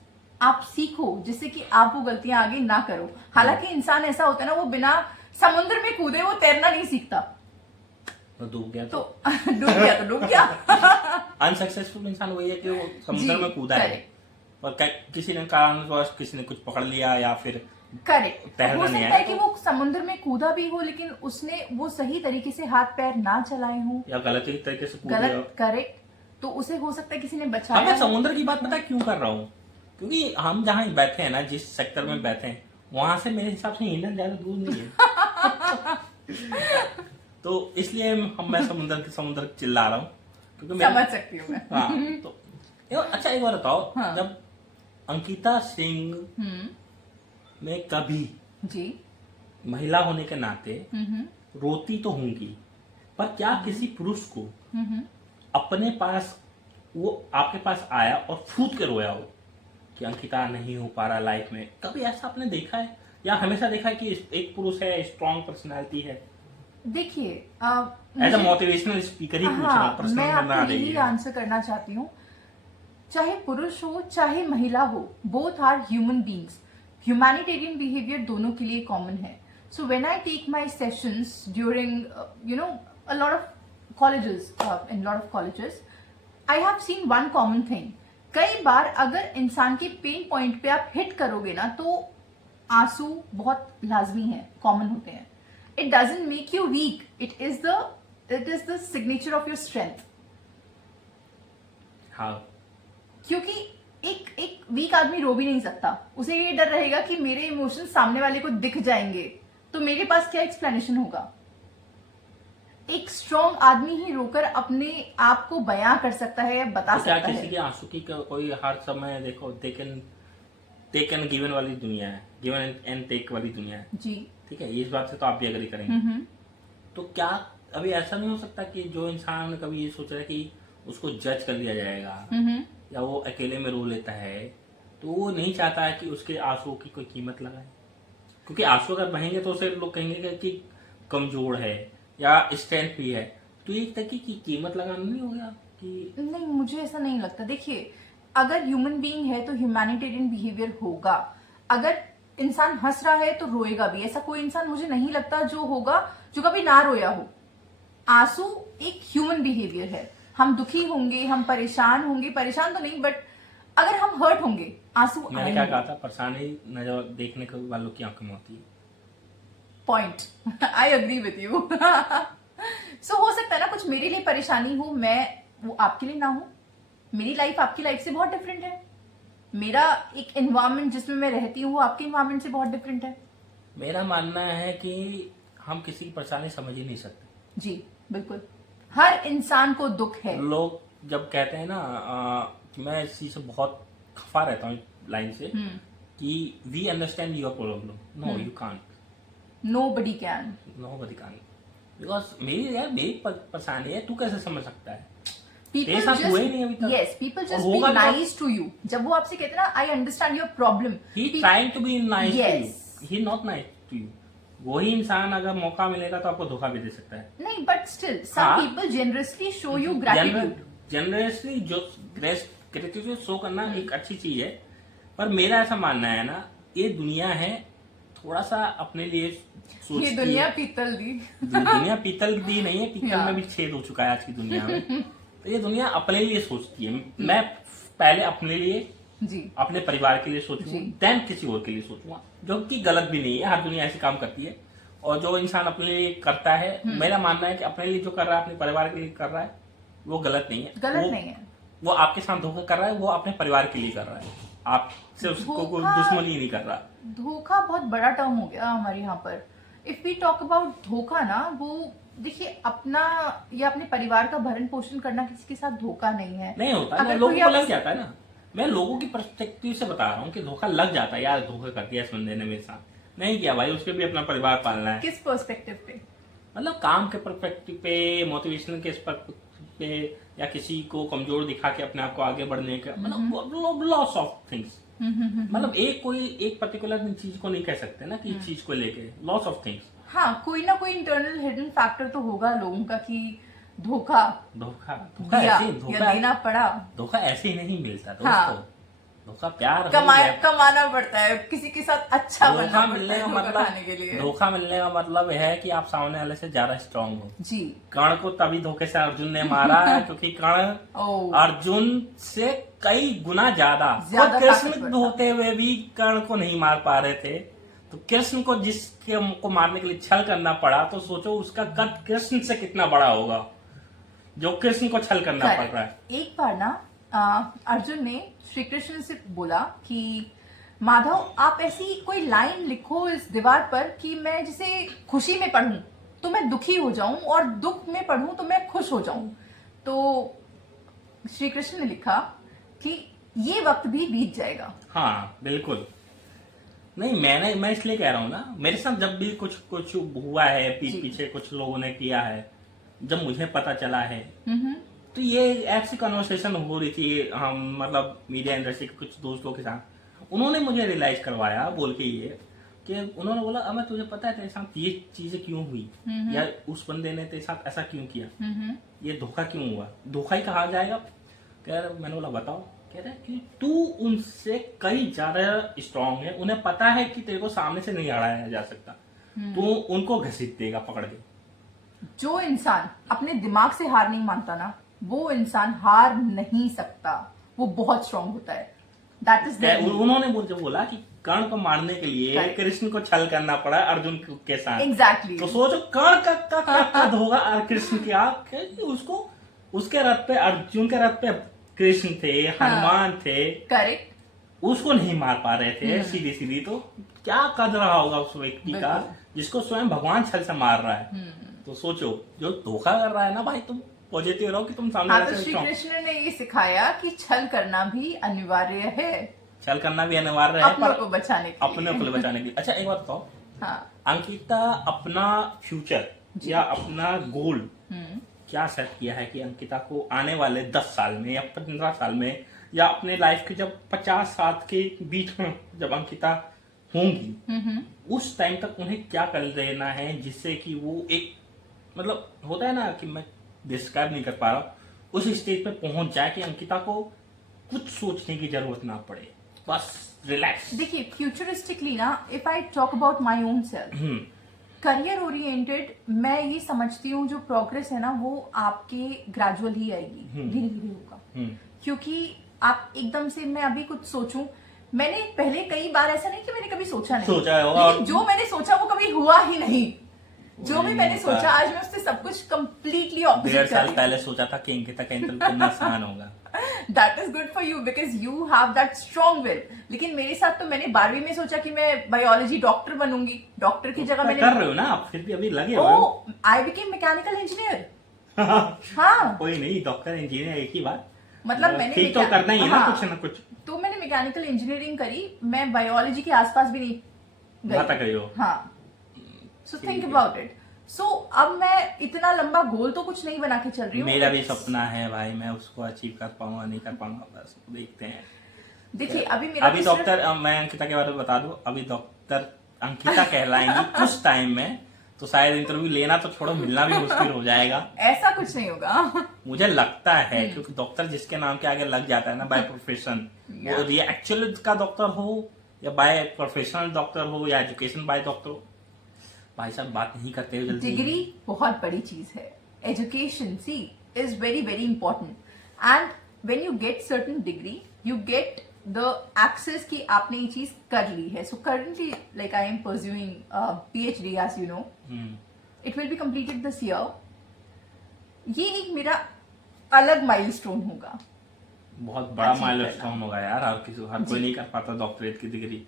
आप सीखो जिससे कि आप वो गलतियां आगे ना करो। हालांकि इंसान ऐसा होता है ना, वो बिना समुद्र में कूदे वो तैरना नहीं सीखता। तो डूब गया तो डूब गया तो डूब गया। अनसक्सेसफुल इंसान वही है कि वो समुद्र में कूदा है, और किसी ने कारणवश किसी ने कुछ पकड़ लिया, या फिर करेक्ट, हो सकता है कि तो वो समुद्र में कूदा भी हो, लेकिन उसने वो सही तरीके से हाथ पैर ना चलाए हो, या गलत तरीके से कूद गया। गलत, करेक्ट, तो उसे हो सकता है किसी ने बचाया। मैं समुद्र की बात पता क्यों कर रहा हूँ? क्योंकि हम जहाँ बैठे हैं ना, जिस सेक्टर में बैठे हैं, वहां से मेरे हिसाब से इंडियन ज्यादा दूर नहीं है। तो इसलिए मैं समुद्र चिल्ला रहा हूँ, क्योंकि समझ सकती हूँ मैं। हाँ, तो अच्छा एक बार बताओ, हाँ। जब अंकिता सिंह ने कभी जी महिला होने के नाते रोती तो होंगी, पर क्या किसी पुरुष को अपने पास, वो आपके पास आया और फूट के रोया हो कि अंकिता नहीं हो पा रहा लाइफ में? कभी ऐसा आपने देखा है, या हमेशा देखा है कि एक पुरुष है, स्ट्रॉन्ग पर्सनालिटी है? देखिए, एज अ मोटिवेशनल स्पीकर ही पूछ रहा हूँ, पर्सनल मैं बनना आपको नहीं यही है। आंसर करना चाहती हूँ। चाहे पुरुष हो चाहे महिला हो, both are human beings. Humanitarian behaviour दोनों के लिए कॉमन है। So when I take my sessions during a lot of colleges, in lot of colleges, I have seen one common thing. कई बार अगर इंसान के पेन पॉइंट पे आप हिट करोगे ना, तो आंसू बहुत लाजमी है, कॉमन होते हैं। It doesn't make you weak, it is the signature of your strength. हाँ, क्योंकि एक वीक आदमी रो भी नहीं सकता, उसे ये डर रहेगा कि मेरे इमोशन सामने वाले को दिख जाएंगे, तो मेरे पास क्या एक्सप्लेनेशन होगा। एक स्ट्रॉन्ग आदमी ही रोकर अपने आप को बयां कर सकता है, बता तो क्या सकता किसी है। के आंसू की कोई हर समय, देखो टेक एंड गिवन वाली दुनिया है, गिवन एंड टेक वाली दुनिया है, जी ठीक है? इस बात से तो आप भी एग्री करेंगे। तो क्या अभी ऐसा नहीं हो सकता कि जो इंसान कभी ये सोच रहा है कि उसको जज कर लिया जाएगा, या वो अकेले में रो लेता है, तो वो नहीं चाहता है कि उसके आंसू की कोई कीमत लगाए? क्योंकि आंसू अगर बहेंगे तो उसे लोग कहेंगे कि कमजोर है या स्ट्रेंथ भी है, तो एक तरीके की कीमत लगाना नहीं हो गया कि नहीं, मुझे ऐसा नहीं लगता। देखिए, अगर ह्यूमन बीइंग है तो ह्यूमैनिटेरियन बिहेवियर होगा। अगर इंसान हंस रहा है तो रोएगा भी। ऐसा कोई इंसान मुझे नहीं लगता जो होगा जो कभी ना रोया हो। आंसू एक ह्यूमन बिहेवियर है। हम दुखी होंगे, हम परेशान होंगे, परेशान तो नहीं बट अगर हम हर्ट होंगे आंसू मैंने क्या कहा था, परेशानी नजर देखने के वालों की आंखों में होती है। Point. I agree with you. So हो सकता है ना कुछ मेरे लिए परेशानी हो, मैं वो आपके लिए ना हो। मेरी लाइफ आपकी लाइफ से बहुत डिफरेंट है। मेरा एक एनवायरनमेंट जिसमें मैं रहती हूँ वो आपके एनवायरनमेंट से बहुत डिफरेंट है। मेरा मानना है कि हम किसी की परेशानी समझ ही नहीं सकते। जी बिल्कुल, हर इंसान को दुख है। लोग जब कहते हैं ना कि मैं इस चीज से बहुत खफा रहता हूँ लाइन से कि we understand your problem, no you can't, Nobody can. Nobody can't, because मेरी परेशानी है, तू कैसे समझ सकता है? People तेरे साथ हुआ ही नहीं अभी just तक। yes, people और just be होगा भी nice to you. जब वो आपसे कहते हैं ना, I understand your problem. He Pe- trying to be nice to Yes. You, he not nice to you. वही इंसान अगर मौका मिलेगा तो आपको धोखा भी दे सकता है। नहीं, but still, some हाँ। people generously show you gratitude. Generously जो ग्रेटिट्यूड शो करना एक अच्छी चीज है, पर मेरा ऐसा मानना है ना, ये दुनिया है थोड़ा सा अपने लिए सोचती ये दुनिया पीतल दी। दुनिया पीतल दी नहीं है, पीतल हाँ। में भी छेद हो चुका है आज की दुनिया में। तो ये दुनिया अपने लिए सोचती है। मैं पहले अपने लिए, जी अपने परिवार के लिए सोचूंगा, जी। देन किसी और के लिए सोचूंगा, जो कि गलत भी नहीं है। हर दुनिया ऐसे काम करती है, और जो इंसान अपने लिए करता है, मेरा मानना है कि अपने लिए जो कर रहा है, अपने परिवार के लिए कर रहा है, वो गलत नहीं है। गलत नहीं है। वो आपके साथ धोखा कर रहा है, वो अपने परिवार के लिए कर रहा है, आपसे उसको कोई धोखा- दुश्मनी नहीं कर रहा। धोखा बहुत बड़ा टर्म हो गया हमारे यहाँ पर। इफ वी टॉक अबाउट धोखा ना, वो देखिए अपना या अपने परिवार का भरण पोषण करना किसी के साथ धोखा नहीं है। नहीं होता, अगर लोगों कोई को आप- लग जाता है ना। मैं लोगों की पर्सपेक्टिव से बता रहा हूँ कि धोखा लग जाता है, यार धोखा कर दिया इस बंदे ने मेरे साथ। नहीं किया भाई, उसके भी अपना परिवार पालना है। किस पर्सपेक्टिव पे? मतलब काम के पर्सपेक्टिव पे, मोटिवेशन के पर्सपेक्टिव पे, या किसी को कमजोर दिखा के अपने आप को आगे बढ़ने का, मतलब लॉस ऑफ थिंग्स। मतलब एक पर्टिकुलर चीज को नहीं कह सकते ना कि इस चीज को लेके लॉस ऑफ थिंग्स। हाँ, कोई ना कोई इंटरनल हिडन फैक्टर तो होगा लोगों का कि धोखा धोखा दिया ऐसे या देना पड़ा। धोखा ऐसे ही नहीं मिलता दोस्तों। हाँ। धोखा प्यार हो कमाया गया। कमाना पड़ता है, किसी के साथ अच्छा बनना धोखा पड़ता मिलने है का धोखा खाने के लिए। धोखा मिलने का मतलब है कि आप सामने वाले से ज्यादा स्ट्रांग हो। जी। कर्ण को तभी धोखे से अर्जुन ने मारा है क्योंकि कर्ण ओ अर्जुन से कई गुना ज्यादा ज्यादा कृष्ण ताकतवर था। होते हुए भी कर्ण को नहीं मार पा रहे थे। तो कृष्ण को जिसके को मारने के लिए छल करना पड़ा, तो सोचो उसका कद कृष्ण से कितना बड़ा होगा जो कृष्ण को छल करना पड़ रहा है। एक बार ना अर्जुन ने श्री कृष्ण से बोला कि माधव आप ऐसी कोई लाइन लिखो इस दीवार पर कि मैं जिसे खुशी में पढ़ूं तो मैं दुखी हो जाऊं और दुख में पढ़ूं तो मैं खुश हो जाऊं। तो श्री कृष्ण ने लिखा कि ये वक्त भी बीत जाएगा। हाँ बिल्कुल। नहीं, मैं इसलिए कह रहा हूँ ना, मेरे साथ जब भी कुछ कुछ हुआ है, पीछे कुछ लोगों ने किया है, जब मुझे पता चला है, तो ये ऐसी कन्वर्सेशन हो रही थी, हम मतलब मीडिया इंडस्ट्री के कुछ दोस्तों के साथ, उन्होंने मुझे रियलाइज करवाया बोल के ये कि उन्होंने बोला अबे तुझे पता है तेरे साथ ये चीजें क्यों हुई, या उस बंदे ने तेरे साथ ऐसा क्यों किया, ये धोखा क्यों हुआ, धोखा ही कहा जाएगा। कह रहे, मैंने बोला बताओ। कह रहे कि तू उनसे कई ज्यादा स्ट्रांग है, उन्हें पता है कि तेरे को सामने से नहीं हराया जा सकता, तू उनको घसीट देगा पकड़ के। जो इंसान अपने दिमाग से हार नहीं मानता ना, वो इंसान हार नहीं सकता, वो बहुत स्ट्रांग होता है। दैट इज उन्होंने मुझे बोला कि कर्ण को मारने के लिए कृष्ण को छल करना पड़ा अर्जुन के साथ। एग्जैक्टली। तो सोचो कर्ण का कद होगा कृष्ण के आप, उसको उसके रथ पे, अर्जुन के रथ पे कृष्ण थे, हनुमान थे, करेक्ट। उसको नहीं मार पा रहे थे सीधी सीधी, तो क्या कद रहा होगा उस व्यक्ति का जिसको स्वयं भगवान छल से मार रहा है। तो सोचो जो धोखा कर रहा है ना भाई, तुम पॉजिटिव रहो कि तुम सामने हाँ, तो श्री कृष्ण ने ये सिखाया कि छल करना भी अनिवार्य है, छल करना भी अनिवार्य है, अपनों को बचाने के लिए। अपने को बचाने के लिए। अच्छा एक बात बताओ, हाँ। अंकिता अपना फ्यूचर या अपना गोल क्या सेट किया है कि अंकिता को आने वाले 10 साल में या 15 साल में या अपने लाइफ के जब 50 साल के बीच में जब अंकिता होंगी, उस टाइम तक उन्हें क्या कर देना है जिससे कि वो एक मतलब होता है ना कि मैं डिस्क्राइब नहीं कर पा रहा, उस स्टेज पे पहुंच जाए कि अंकिता को कुछ सोचने की जरूरत ना पड़े, बस रिलैक्स। देखिए फ्यूचरिस्टिकली ना, if I talk about my own self, career oriented, मैं ये समझती हूँ जो प्रोग्रेस है ना वो आपके ग्रेजुअल ही आएगी, धीरे धीरे होगा। क्योंकि आप एकदम से, मैं अभी कुछ सोचूं, मैंने पहले कई बार ऐसा नहीं कि मैंने कभी सोचा नहीं, सोचा होगा, लेकिन जो मैंने सोचा वो कभी हुआ ही नहीं। जो भी मैंने सोचा आज मैं उससे सब कुछ कंप्लीटली ऑपोजिट 1.5 साल पहले सोचा था कि अंकिता का इंटरव्यू कितना आसान होगा। That is good for you because you have that strong will. लेकिन मेरे साथ तो मैंने 12वीं में सोचा कि मैं बायोलॉजी डॉक्टर बनूंगी, डॉक्टर की जगह मैंने कर रहे हो ना आप, फिर भी अभी लगे हो। ओ आई बिकेम मैकेनिकल इंजीनियर। हाँ कोई नहीं, डॉक्टर इंजीनियर एक ही बात, मतलब मैंने ठीक तो करना ही है ना, हाँ, कुछ ना कुछ। तो मैंने मैकेनिकल इंजीनियरिंग करी, मैं बायोलॉजी के आसपास भी नहीं वहां तक गई हो। हाँ, सो थिंक अबाउट इट। सो अब मैं इतना लंबा गोल तो कुछ नहीं बना के चल रही हूँ। मेरा भी सपना है भाई, मैं उसको अचीव कर पाऊंगा नहीं कर पाऊंगा, बस देखते हैं। देखिए अभी मेरा अभी डॉक्टर, मैं अंकिता के बारे में बता दूं, अभी डॉक्टर अंकिता कहलाएंगी कुछ टाइम में, तो शायद इंटरव्यू लेना तो छोड़ो, मिलना भी मुश्किल हो जाएगा। ऐसा कुछ नहीं होगा। मुझे लगता है, क्योंकि डॉक्टर जिसके नाम के आगे लग जाता है ना बाय प्रोफेशन, वो ये एक्चुअल का डॉक्टर हो या बाय प्रोफेशनल डॉक्टर हो या एजुकेशन बाय डॉक्टर हो, भाई साहब बात नहीं करते हो जल्दी। डिग्री बहुत बड़ी चीज है, education she is very very important, and when you get certain degree you get the access कि आपने ये चीज कर ली है। So currently like I am pursuing PhD as you know, it will be completed this year. ये एक मेरा अलग माइलस्टोन होगा, बहुत बड़ा माइलस्टोन होगा यार, हर कोई नहीं कर पाता डॉक्टरेट की डिग्री,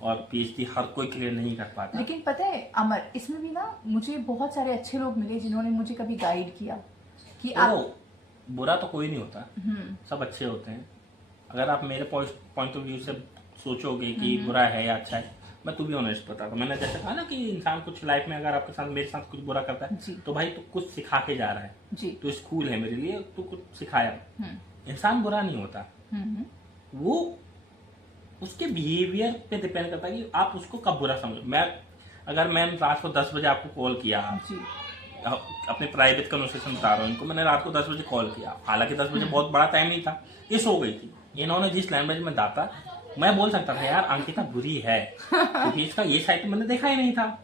और PhD हर कोई क्लियर नहीं कर पाता। लेकिन पता है अमर, इसमें भी ना मुझे बहुत सारे अच्छे लोग मिले जिन्होंने मुझे कभी गाइड किया कि आप, बुरा तो कोई नहीं होता, सब अच्छे होते हैं। अगर आप मेरे पॉइंट ऑफ व्यू से सोचोगे कि बुरा है या अच्छा है, मैं तू भी ऑनेस्ट बताता। मैंने जैसे कहा ना कि इंसान कुछ लाइफ में अगर आपके साथ, मेरे साथ कुछ बुरा करता है तो भाई तू कुछ सिखा के जा रहा है, तो स्कूल है मेरे लिए, तू कुछ सिखाया। इंसान बुरा नहीं होता, वो उसके बिहेवियर पे डिपेंड करता है कि आप उसको कब बुरा समझो। अगर मैं रात को 10 बजे आपको कॉल किया, अपने प्राइवेट कन्वर्सेशन बता रहा हूँ इनको, मैंने रात को 10 बजे कॉल किया, हालांकि 10 बजे बहुत बड़ा टाइम नहीं था, ये सो गई थी। इन्होंने जिस लैंग्वेज में डाटा, मैं बोल सकता था यार अंकिता बुरी है, क्योंकि इसका ये साइड मैंने देखा ही नहीं था।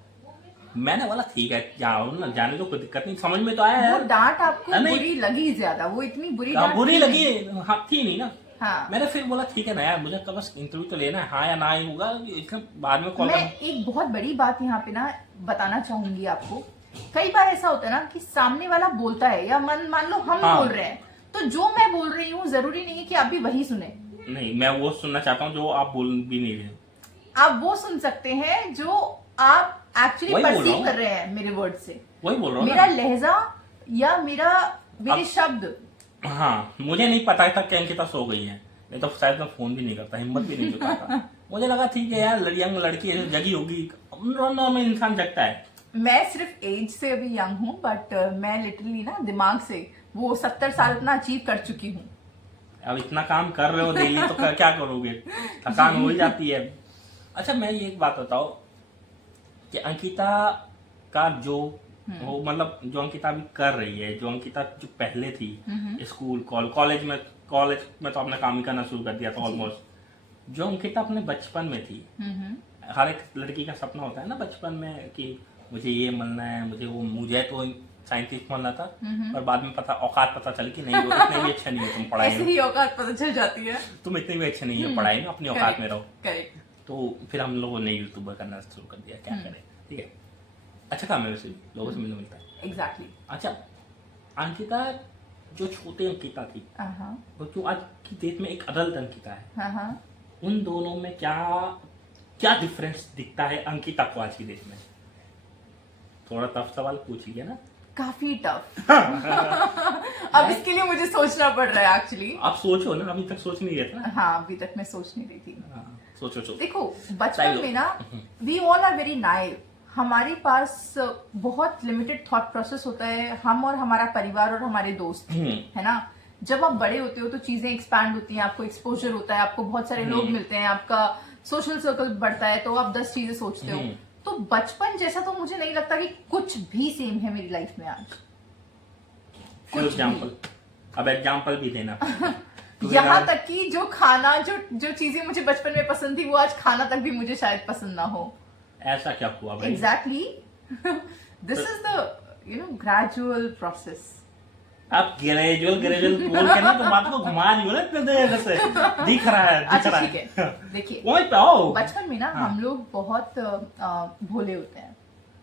मैंने बोला ठीक है जाओ ना, जाने दो, कोई दिक्कत नहीं, समझ में तो आया यार। डांट आपको बुरी लगी ज्यादा, वो इतनी बुरी लगी हाँ, थी नहीं ना। हाँ। मैंने फिर बोला ठीक है ना यार, मुझे बस इंटरव्यू तो लेना है, हाँ या ना ही होगा, इसके बाद में कॉल। मैं एक बहुत बड़ी बात यहाँ पे ना बताना चाहूंगी आपको। कई बार ऐसा होता है ना कि सामने वाला बोलता है, या मान लो हम बोल रहे हैं, तो जो मैं बोल रही हूँ जरूरी नहीं है कि आप भी वही सुने। नहीं, मैं वो सुनना चाहता हूँ जो आप बोल भी नहीं रहे। आप वो सुन सकते हैं जो आप एक्चुअली परसीव कर रहे हैं मेरे वर्ड से। वही बोल रहा हूँ, मेरा लहजा या मेरे शब्द। हाँ, मुझे नहीं पता था कि अंकिता सो गई है, नहीं तो शायद मैं फोन भी नहीं करता, हिम्मत भी नहीं जुटाता। मुझे लगा ठीक है यार, यंग लड़की है, जगी होगी, नॉर्मल इंसान जगता है। मैं सिर्फ एज से अभी यंग हूँ, बट मैं लिटरली ना दिमाग से वो 70 साल अपना अचीव कर चुकी हूँ। अब इतना काम कर रहे हो डेली तो क्या करोगे, थकान हो ही जाती है। अच्छा मैं ये एक बात बताओ कि अंकिता का जो वो मतलब जो अंकिता अभी कर रही है, जो अंकिता जो पहले थी स्कूल कॉलेज में तो अपना काम ही करना शुरू कर दिया था ऑलमोस्ट, जो अंकिता अपने बचपन में थी, हर एक लड़की का सपना होता है ना बचपन में कि मुझे ये बनना है, मुझे तो साइंटिस्ट बनना था, पर बाद में औकात पता चली कि नहीं, वो इतने भी अच्छा नहीं है तुम पढ़ाई में। ऐसे ही औकात पता चल जाती है, तुम इतने भी अच्छे नहीं हो पढ़ाई में, अपनी औकात में रहो। करेक्ट। तो फिर हम लोगों ने यूट्यूबर करना शुरू कर दिया, क्या करें, ठीक है, अच्छा काम है, वैसे भी लोगों से मिलने मिलता है। एग्जैक्टली। अच्छा अंकिता जो छोटी अंकिता थी, वो जो आज की डेट में एक अडल्ट अंकिता है, उन दोनों में क्या डिफरेंस दिखता है अंकिता को आज की डेट में? थोड़ा टफ सवाल पूछ लिया ना, काफी टफ। अब इसके लिए मुझे सोचना पड़ रहा है एक्चुअली। आप सोचो ना, अभी तक सोच नहीं रहे थे। हाँ, अभी तक मैं सोच नहीं रही थी। सोचो। देखो बचपन में ना we all are very naive, हमारे पास बहुत लिमिटेड थॉट प्रोसेस होता है, हम और हमारा परिवार और हमारे दोस्त, है ना। जब आप बड़े होते हो तो चीजें एक्सपैंड होती हैं, आपको एक्सपोजर होता है, आपको बहुत सारे लोग मिलते हैं, आपका सोशल सर्कल बढ़ता है तो आप 10 चीजें सोचते हो। तो बचपन जैसा तो मुझे नहीं लगता कि कुछ भी सेम है मेरी लाइफ में आज। फॉर एग्जाम्पल, अब एग्जाम्पल भी देना तो यहाँ तक कि जो खाना जो चीजें मुझे बचपन में पसंद थी वो आज खाना तक भी मुझे शायद पसंद ना हो। ऐसा क्या हुआ भाई? Exactly, this is the gradual process. आप ग्रेजुअल बोल के ना तो बात को घुमा नहीं हो ना इतने देर से, दिख रहा है अच्छा ठीक है, देखिए वहीं पे आओ। बचपन में ना हाँ। हम लोग बहुत भोले होते हैं,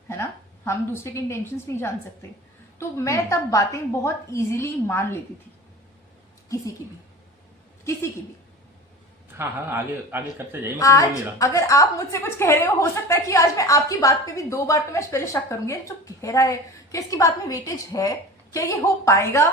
है ना, हम दूसरे के इंटेंशंस नहीं जान सकते। तो मैं तब बातें बहुत इजीली मान लेती थी, किसी की भी। हाँ हाँ, आगे आगे करते जाइए, मैं कुछ बोल आज नहीं रहा। अगर आप मुझसे कुछ कह रहे हो सकता है कि आज मैं आपकी बात पे भी 2 बार तो मैं पहले शक करूंगी जो कह रहा है कि इसकी बात में वेटेज है, क्या ये हो पाएगा,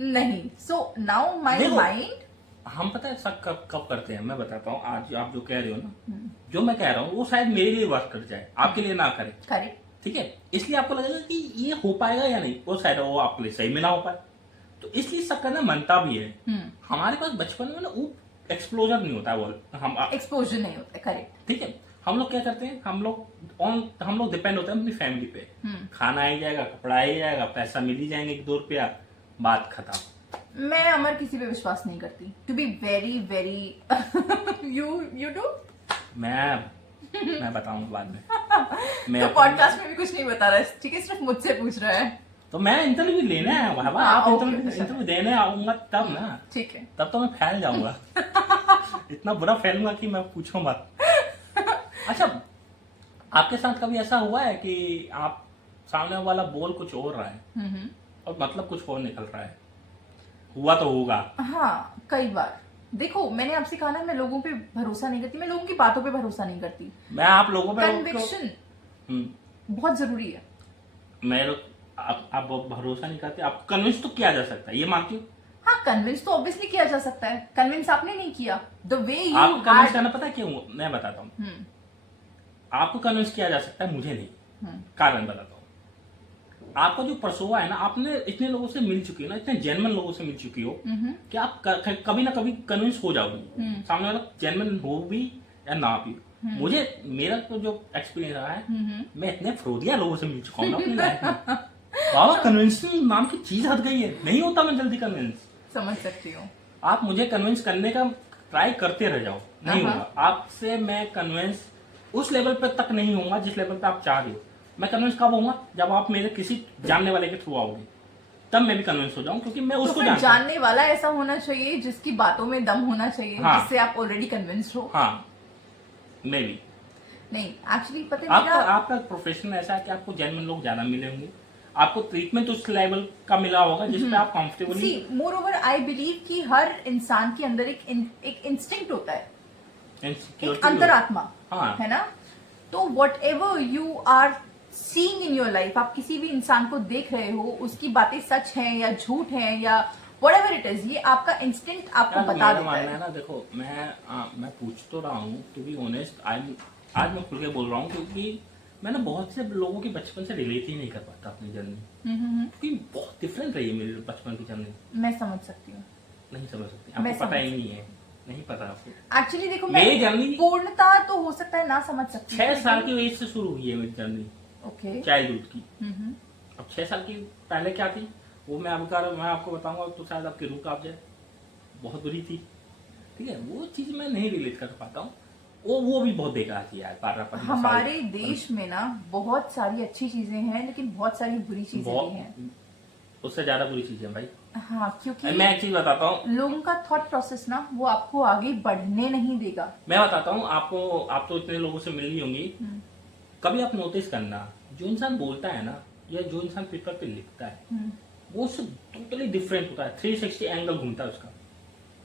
नहीं। सो नाउ माय देखो, माइंड, हम पता है शक कब कब करते हैं, मैं बताता हूँ। आज आप जो कह रहे हो ना, जो मैं कह रहा हूँ वो शायद मेरे लिए वर्क कर जाए, आपके लिए ना करे। करेक्ट, ठीक है, इसलिए आपको लगेगा कि ये हो पाएगा या नहीं, वो शायद वो आपके लिए सही में ना हो पाए, तो इसलिए शक करना मनता भी है। हमारे पास बचपन में ना वो एक्सप्लोजर नहीं होता है, वो हम एक्सपोजर नहीं होता, करेक्ट। ठीक है, हम लोग क्या करते हैं, हम लोग डिपेंड होते हैं अपनी फैमिली पे। खाना आ ही जाएगा, कपड़ा आ ही जाएगा, पैसा मिल ही जाएंगे 1-2 रुपया, बात खत्म। मैं अमर किसी पे विश्वास नहीं करती, to be very very you do. मैं बताऊंगा बाद में। तो पॉडकास्ट में भी कुछ नहीं बता रहा है, ठीक है, सिर्फ मुझसे पूछ रहा है। तो मैं इंटरव्यू लेने आया हूँ बाबा, आप इंटरव्यू देने आऊंगा तब ना, ठीक है, तब तो मैं फैल जाऊंगा। इतना बुरा फैलूंगा कि मैं पूछूं मत। अच्छा, आपके साथ कभी ऐसा हुआ है कि आप सामने वाला बोल कुछ और रहा है और मतलब कुछ और निकल रहा है? हुआ तो होगा। हाँ, कई बार। देखो, मैंने आपसे कहा ना, मैं लोगों पे भरोसा नहीं करती, मैं लोगों की बातों पे भरोसा नहीं करती। मैं आप लोगों पे कन्विक्शन बहुत जरूरी है। मैं आप भरोसा नहीं करते, आपको कन्विंस तो किया जा सकता है, ये मानती हूँ। हाँ, कन्विंस तो ऑब्वियसली किया जा सकता है, कन्विंस आपने नहीं किया। द वे यू आपको कन्विंस करना पता है क्यों? मैं बताता हूँ। आपको कन्विंस किया जा सकता है, मुझे नहीं। कारण बताता हूँ। आपका जो परसोवा है ना, आपने इतने लोगों से मिल चुकी हो ना, इतने जेन्युइन लोगों से मिल चुकी हो कि आप कभी ना कभी कन्विंस हो जाओगी, सामने वाला जेन्युइन हो भी या ना भी। मुझे मेरा तो जो एक्सपीरियंस रहा है, मैं इतने फ्रोदिया लोगों से मिल चुका हूँ ना अपनी लाइफ में, बाबा कन्विंसिंग नाम की चीज हट गई है, नहीं होता मैं जल्दी कन्विंस। समझ सकती हूँ। आप मुझे कन्विंस करने का ट्राई करते रह जाओ, नहीं होगा आपसे। मैं कन्विंस उस लेवल पे तक नहीं होगा जिस लेवल पे आप चाह रहे हो। मैं कन्विंस कब होऊंगा? जब आप मेरे किसी जानने वाले के थ्रू आओगे, तब मैं भी कन्विंस हो जाऊं, क्योंकि मैं उसको तो जानने वाला ऐसा होना चाहिए जिसकी बातों में दम होना चाहिए, जिससे आप ऑलरेडी कन्विंस्ड हो। हाँ, मे बी नहीं, एक्चुअली पता है आपका प्रोफेशन ऐसा है कि आपको जेन्युइन लोग ज्यादा मिले होंगे, आपको ट्रीटमेंट उस लेवल का मिला होगा जिसमें आप comfortably. More over I believe कि हर इंसान के अंदर एक इंस्टिंक्ट होता है, एक अंतरात्मा, है ना। तो whatever you are seeing in your life, आप किसी भी इंसान को देख रहे हो, उसकी बातें सच हैं या झूठ हैं या व्हाटएवर इट इज, ये आपका इंस्टिंक्ट आपको बता देता है ना। देखो, मैं पूछ तो रहा हूँ, टू बी ऑनेस्ट, आज मैं खुल के बोल रहा हूँ, क्योंकि मैं ना बहुत से लोगों की बचपन से रिलेट ही नहीं कर पाता अपनी जर्नी, क्योंकि बहुत डिफरेंट रही है मेरी बचपन की जर्नी। मैं समझ सकती हूँ। नहीं समझ सकती, आपको पता ही नहीं है, नहीं पता आपको। एक्चुअली देखो, मेरी जर्नी पूर्णता तो हो सकता है ना समझ सकती, 6 साल की एज से शुरू हुई है मेरी जर्नी, ओके, चाइल्डहुड की। अब 6 साल की पहले क्या थी वो मैं आपको बताऊंगा तो शायद आपकी रूह कांप जाए, बहुत बुरी थी। ठीक है, वो चीज मैं नहीं रिलेट कर पाता हूँ, वो भी बहुत बेकार थी यार। हमारे देश में ना बहुत सारी अच्छी चीजें हैं, लेकिन बहुत सारी बुरी चीजें भी हैं, उससे ज्यादा बुरी चीजें भाई। हाँ, क्योंकि मैं एक चीज बताता हूँ, लोगों का थॉट प्रोसेस ना वो आपको आगे बढ़ने नहीं देगा। मैं बताता हूँ आपको, आप तो इतने लोगों से मिली होंगी, कभी आप नोटिस करना, जो इंसान बोलता है ना, या जो इंसान पेपर पे लिखता है, वो उससे टोटली डिफरेंट होता है, 360 एंगल घूमता है उसका।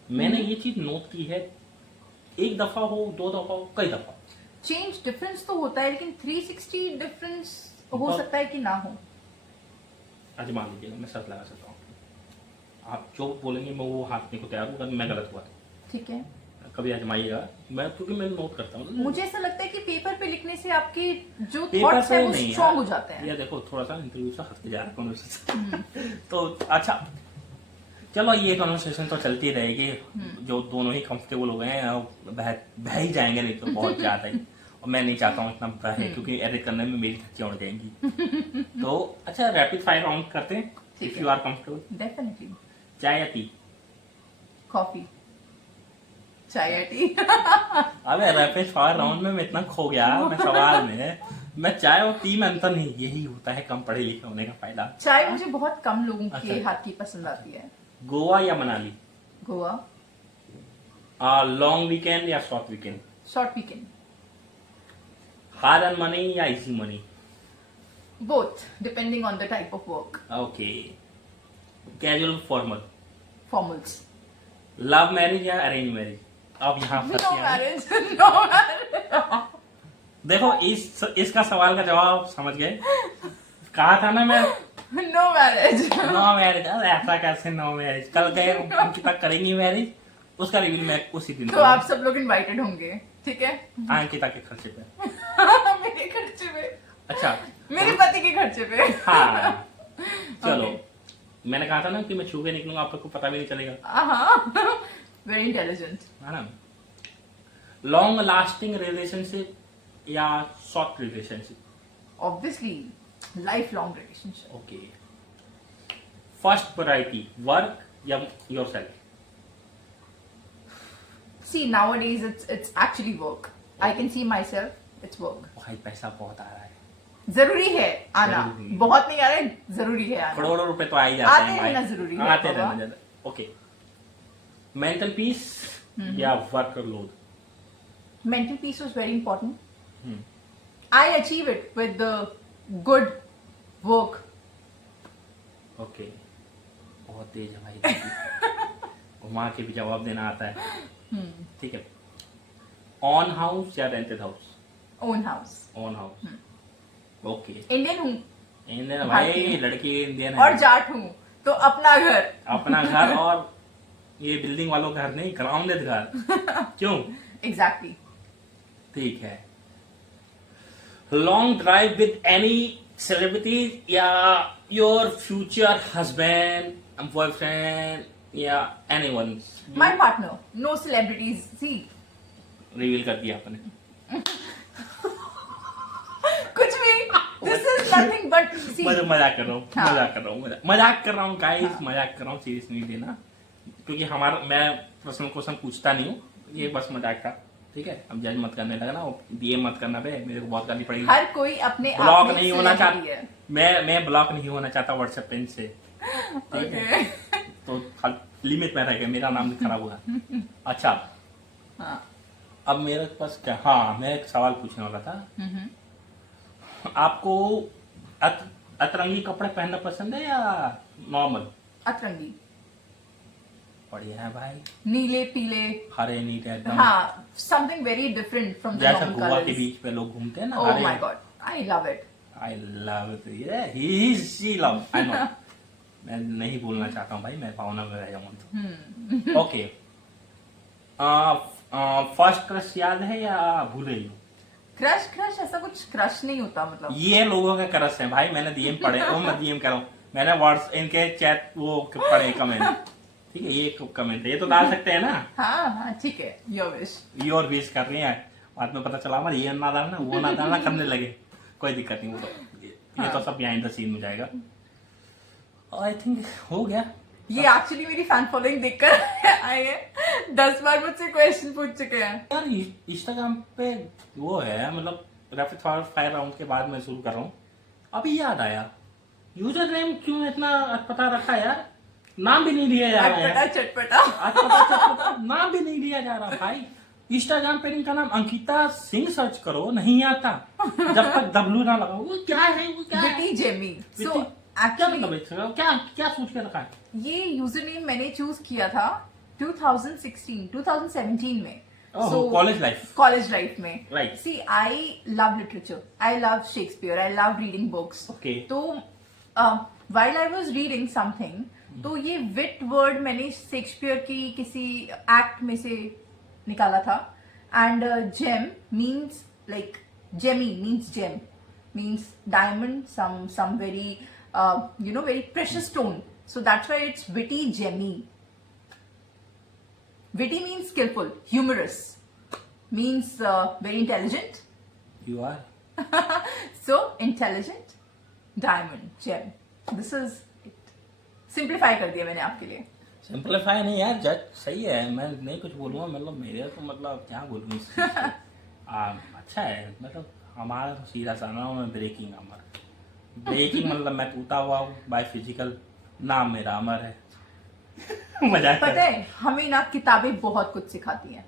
मैंने ये चीज नोट की है, 1 दफा हो, 2 दफा हो, कई दफा। चेंज डिफरेंस तो होता है, लेकिन 360 डिफरेंस हो सकता है कि ना हो। आजमा लीजिएगा, मैं सच लगा सकता हूँ, आप जो बोलेंगे मैं वो हाथ देने को तैयार हूँ, अगर मैं गलत हुआ। ठीक है, कभी आजमाइएगा, क्योंकि मैं नोट करता हूँ। मुझे ऐसा लगता है कि पेपर पे लिखने से आपके जो थॉट्स हैं वो स्ट्रांग हो जाते हैं। या देखो, थोड़ा सा इंटरव्यू से हट के जा रहा हूँ तो अच्छा, चलो ये कॉन्वर्सेशन तो चलती रहेगी, जो दोनों ही कंफर्टेबल हो गए हैं बह ही जाएंगे, नहीं तो बहुत ज्यादा ही। और मैं नहीं चाहता हूँ इतना बहे, क्योंकि एडिट करने में मेरी धज्जियां उड़ जाएंगी। तो अच्छा, रैपिड फायर राउंड करते हैं, ठीक इफ है। You are comfortable. डेफिनेटली। चाय या टी? कॉफी। चाय या टी? अबे रैपिड फायर राउंड में मैं इतना खो गया मैं सवाल में, मैं चाय और टी में अंतर नहीं, यही होता है कम पढ़े लिखे होने का फायदा। चाय मुझे बहुत कम लोगों के अच्छा। हाथ की पसंद आती है। गोवा या मनाली? गोवा। लॉन्ग वीकेंड या short weekend? Short weekend. Hard earn money या easy money? Both, depending on the type of work. Okay. Casual formal? Formals. Love marriage या अरेंज मैरिज? अब यहाँ नो फंसी हैं। मैरिज। No marriage. देखो इसका सवाल का जवाब समझ गए, कहा था ना मैं, नो मैरिज। No marriage. अरे ऐसा कैसे नो मैरिज? कल गए अंकिता करेंगी मैरिज, उसका रिवील मैं उसी दिन तो आप सब लोग इनवाइटेड होंगे, ठीक है? अंकिता के खर्चे पे। मेरे खर्चे पे। अच्छा। मेरे पति के खर्चे पे। हाँ चलो। Okay. मैंने कहा था ना कि मैं छू के निकलूंगा, आपको पता भी नहीं चलेगा, हाँ। Very intelligent. है ना? लॉन्ग लास्टिंग रिलेशनशिप या short relationship? Obviously life long relationship. Okay. First priority work या yourself? See, nowadays it's actually work. I can see myself. It's work. भाई पैसा बहुत आ रहा है, जरूरी है आना, जरूरी है। बहुत नहीं आ रहा है, जरूरी है आना। करोड़ों रुपए तो आ ही जाते आते हैं रहना भाई, जरूरी है, आते बाबा। रहना जरूरी। ओके। मेंटल पीस या work load? Mental peace was very important. Hmm. I achieve it with the good work. Okay. बहुत तेज है भाई। घुमा के भी जवाब देना आता है, ठीक है। ऑन हाउस या rented house? Own house. On house. Okay. Indian हूँ इंडियन भारतीय। भाई, लड़की इंडियन और है। जाट हूँ, तो अपना घर। अपना घर, और ये बिल्डिंग वालों का घर नहीं, ग्राउंडेड घर। क्यों? Exactly. ठीक है। Long drive with any celebrity या योर फ्यूचर हस्बैंड, बॉयफ्रेंड या anyone? My partner. No celebrities. See, reveal कर दिया आपने। कुछ भी। This is nothing but see. मजाक कर रहा हूँ, हाँ। मजाक कर रहा हूँ, मजाक कर रहा हूँ गाइस, मजाक कर रहा हूँ, सीरियस नहीं लेना, क्योंकि हमारा, मैं पर्सनल क्वेश्चन पूछता नहीं हूँ, ये बस मजाक था, ठीक है? अब जज मत करने लगा ना, डीएम मत करना बे, मेरे को बहुत गाली पड़ेगी। हर कोई अपने आप ब्लॉक में नहीं होना celebrity चाहता, है। मैं ब्लॉक नहीं होना चाहता व्हाट्सएप पेज से, ठीक है? Okay. तो लिमिट में रह गया, मेरा नाम खराब हुआ। अच्छा, हाँ। अब मेरे पास क्या, हाँ मैं एक सवाल पूछने वाला था। आपको अतरंगी कपड़े पहनना पसंद है या नॉर्मल? अतरंगी। बढ़िया है भाई, नीले पीले। हरे नीले एकदम, हाँ, something very different from the जैसा normal गोवा के colors. बीच पे लोग घूमते हैं ना, Oh Hare. my god, I love it. I love it, ये ही शी लव, आई नो। मैं नहीं बोलना चाहता हूँ भाई, मैं भावना में रह जाऊंगा। ओके। फर्स्ट क्रश याद है या भूल गई हो? क्रश ऐसा कुछ क्रश नहीं होता, मतलब। ये लोगों का क्रश है भाई, मैंने डीएम पढ़े, वो मैं डीएम कर रहा हूँ, मैंने व्हाट्स इनके चैट वो पढ़े कमेंट, ठीक है? ये कमेंट है, ये तो डाल सकते हैं ना? हाँ, ठीक है, योर विश। योर विश कर रही है, बाद में पता चला हमारे ये ना डालना वो ना डालना करने लगे, कोई दिक्कत नहीं, वो तो ये तो सब बिहाइंड द सीन में जाएगा। आई थिंक हो गया। ये एक्चुअली मेरी फैन फॉलोइंग देखकर आए हैं, 10 बार मुझसे क्वेश्चन पूछ चुके हैं। यार इंस्टाग्राम पे वो है, मतलब रैपिड फायर राउंड के बाद मैं शुरू कर रहा हूँ, अभी याद आया, यूजर नेम क्यों इतना अटपटा रखा है यार? नाम भी नहीं लिया जा रहा है, अटपटा चटपटा। अटपटा नाम भी नहीं लिया जा रहा भाई। इंस्टाग्राम पे इनका नाम अंकिता सिंह सर्च करो, नहीं आता जब तक डब्लू ना लगाओ। वो क्या है, वो क्या है? बिटी जेमी। सो क्या एक्चुअली मतलब है? क्या क्या सोच के रखा है? ये यूजर नेम मैंने चूज किया था 2017 में। कॉलेज लाइफ, कॉलेज लाइफ में। Right. See, I love literature, I love Shakespeare, I love reading books. Okay. तो while I was reading something, तो ये विट वर्ड मैंने शेक्सपियर की किसी एक्ट में से निकाला था। एंड जेम मीन्स लाइक, जेमी means gem means diamond, some very very precious stone. So that's why it's witty gemmy. Witty means skillful, humorous means very intelligent. You are. So intelligent, diamond, gem. This is it. Simplify कर दिया मैंने आपके लिए. Simplify नहीं यार, जज सही है, मैं नहीं कुछ बोलूँगा, मतलब मेरे तो मतलब क्या बोलूँ इस चीज़ पे। अच्छा है, मतलब हमारा तो सीधा सा नाम है ब्रेकिंग अमर। ब्रेकिंग मतलब मैं टूटा हुआ हूँ बाय फिजिकल, नाम मेरा अमर है। मजाक पता कर। है हमें ना किताबें बहुत कुछ सिखाती हैं.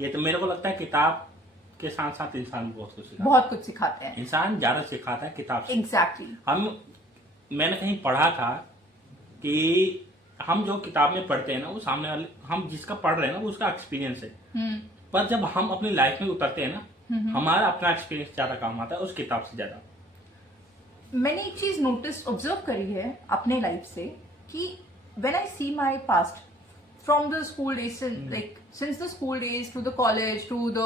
ये तो मेरे को लगता है किताब के साथ साथ इंसान को बहुत कुछ सिखाता बहुत कुछ सिखाते हैं. है। इंसान ज्यादा सिखाता है किताब से। एग्जैक्टली. मैंने कहीं पढ़ा था कि हम जो किताब में पढ़ते हैं ना, वो सामने वाले हम जिसका पढ़ रहे हैं ना वो उसका एक्सपीरियंस है, पर जब हम अपनी लाइफ में उतरते हैं ना, हमारा अपना एक्सपीरियंस ज्यादा काम आता है उस किताब से ज्यादा। मैंने एक चीज नोटिस ऑब्जर्व करी है अपने लाइफ से कि when I see my past from the school days, like since the school days to the college to the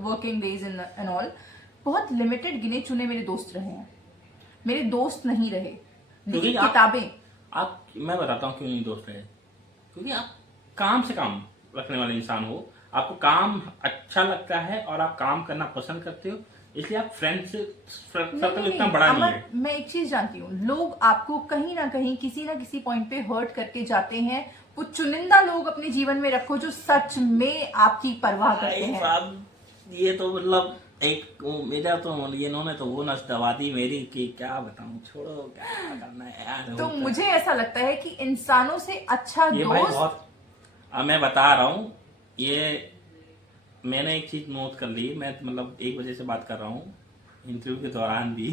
working days and all, बहुत लिमिटेड गिने चुने मेरे दोस्त रहे हैं. मेरे दोस्त नहीं रहे, लेकिन किताबें. मैं बताता हूँ क्यों नहीं दोस्त रहे। क्योंकि आप काम से काम रखने वाले इंसान हो, आपको काम अच्छा लगता है और आप काम करना पसंद करते हो, इसलिए आप फ्रेंड से सर्कल इतना बड़ा नहीं है। मैं एक चीज जानती हूँ, लोग आपको कहीं ना कहीं किसी ना किसी पॉइंट पे हर्ट करके जाते हैं. वो चुनिंदा लोग अपने जीवन में रखो जो सच में आपकी परवाह करते हैं. साहब ये तो मतलब एक मेरा तो ये इन्होंने तो वो नस दबा दी मेरी कि क्या बताऊं, छोड़ो क्या करना है यार। तो मुझे ऐसा लगता है कि इंसानों से अच्छा ये भाई दोस्त. बहुत, अब मैं बता रहा हूँ, ये मैंने एक चीज नोट कर ली। मैं मतलब 1 बजे से बात कर रहा हूँ, इंटरव्यू के दौरान भी।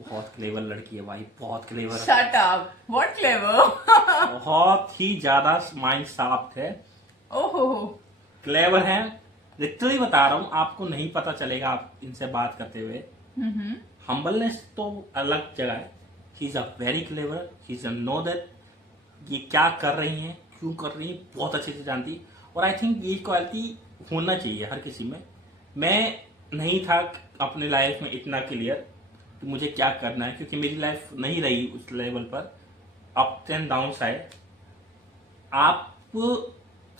बहुत क्लेवर लड़की है भाई, बहुत clever. Shut up, what clever. बहुत ही ज्यादा माइंड साफ है, ओहो. क्लेवर है, लिटरली बता रहा हूँ, आपको नहीं पता चलेगा आप इनसे बात करते हुए। हम्बलनेस तो अलग जगह है। She is a very clever, she is know that ये क्या कर रही हैं, क्यों कर रही हैं, बहुत अच्छे से जानती। और आई थिंक ये क्वालिटी होना चाहिए हर किसी में। मैं नहीं था अपने लाइफ में इतना क्लियर कि मुझे क्या करना है, क्योंकि मेरी लाइफ नहीं रही उस लेवल पर, अप एंड डाउन आए। आप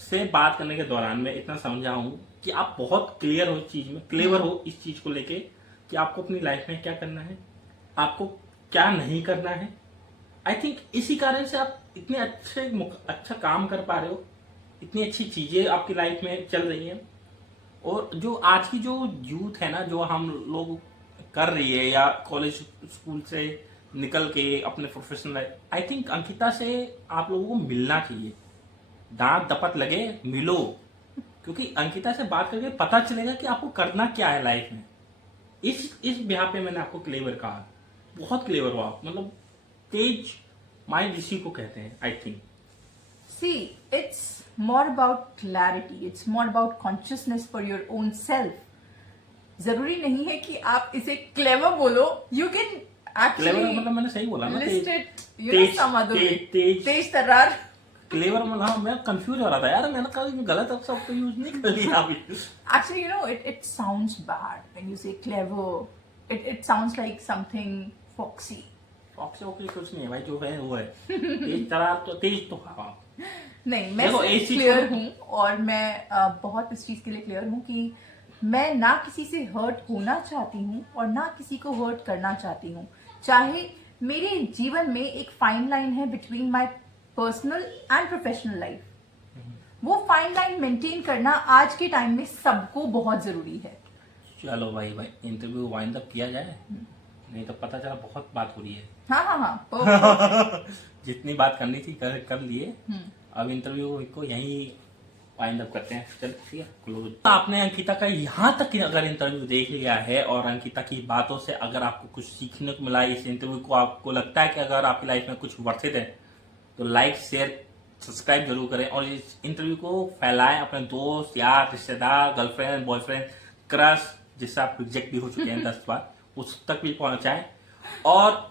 से बात करने के दौरान मैं इतना समझा हूं कि आप बहुत क्लियर हो इस चीज में, क्लेवर हो इस चीज को लेके कि आपको अपनी लाइफ में क्या करना है, आपको क्या नहीं करना है। आई थिंक इसी कारण से आप इतने अच्छा काम कर पा रहे हो, इतनी अच्छी चीजें आपकी लाइफ में चल रही हैं। और जो आज की जो यूथ है ना, जो हम लोग कर रही है या कॉलेज स्कूल से निकल के अपने professional life, I think Ankita से आप लोगों को मिलना चाहिए। दांत दपत लगे मिलो, क्योंकि अंकिता से बात करके पता चलेगा कि आपको करना क्या है लाइफ में। इस बिहार पे मैंने आपको क्लेवर कहा, बहुत क्लेवर हो आप, मतलब तेज माइंड इसी को कहते हैं I think. See, it's more about clarity. It's more about consciousness for your own self. जरूरी नहीं है कि आप इसे क्लेवर बोलो. You can क्लेवर actually मतलब मैंने सही बोला ना, list it, you know, some other way. Tej तर्रार. Clever मतलब, हाँ, मैं कंफ्यूज हो रहा था यार, मैंने कहा गलत शब्द तो यूज नहीं कर लिया अभी। Actually, you know, it sounds bad when you say clever. It sounds like something foxy. Foxy woxy कुछ नहीं है भाई, जो है वो है। तेज तो हाँ। नहीं, मैं देखो, इस चीज क्लियर को- हूँ और मैं बहुत इस चीज के लिए क्लियर हूँ कि मैं ना किसी से हर्ट होना चाहती हूँ और ना किसी को हर्ट करना चाहती हूँ. चाहे मेरे जीवन में एक फाइन लाइन है between my personal and professional life. वो फाइन लाइन मेंटेन करना आज के टाइम में सबको बहुत जरूरी है. चलो भाई इंटरव्यू वाइंड अप किया जाए, नहीं तो पता चला बहुत बात हो रही है। हाँ. perfect. जितनी बात करनी थी कर लिए। अब इंटरव्यू को यहीं वाइंड अप करते हैं। चल ठीक है, क्लोज। आपने अंकिता का यहाँ तक अगर इंटरव्यू देख लिया है और अंकिता की बातों से अगर आपको कुछ सीखने को मिला इस इंटरव्यू को, आपको लगता है कि अगर आपकी लाइफ में कुछ वर्थ इट है, तो लाइक शेयर सब्सक्राइब जरूर करें और इस इंटरव्यू को फैलाएं अपने दोस्त यार रिश्तेदार गर्लफ्रेंड बॉयफ्रेंड क्रश जिससे आप रिजेक्ट भी हो चुके हैं 10 बार, उस तक भी पहुंचाएं। और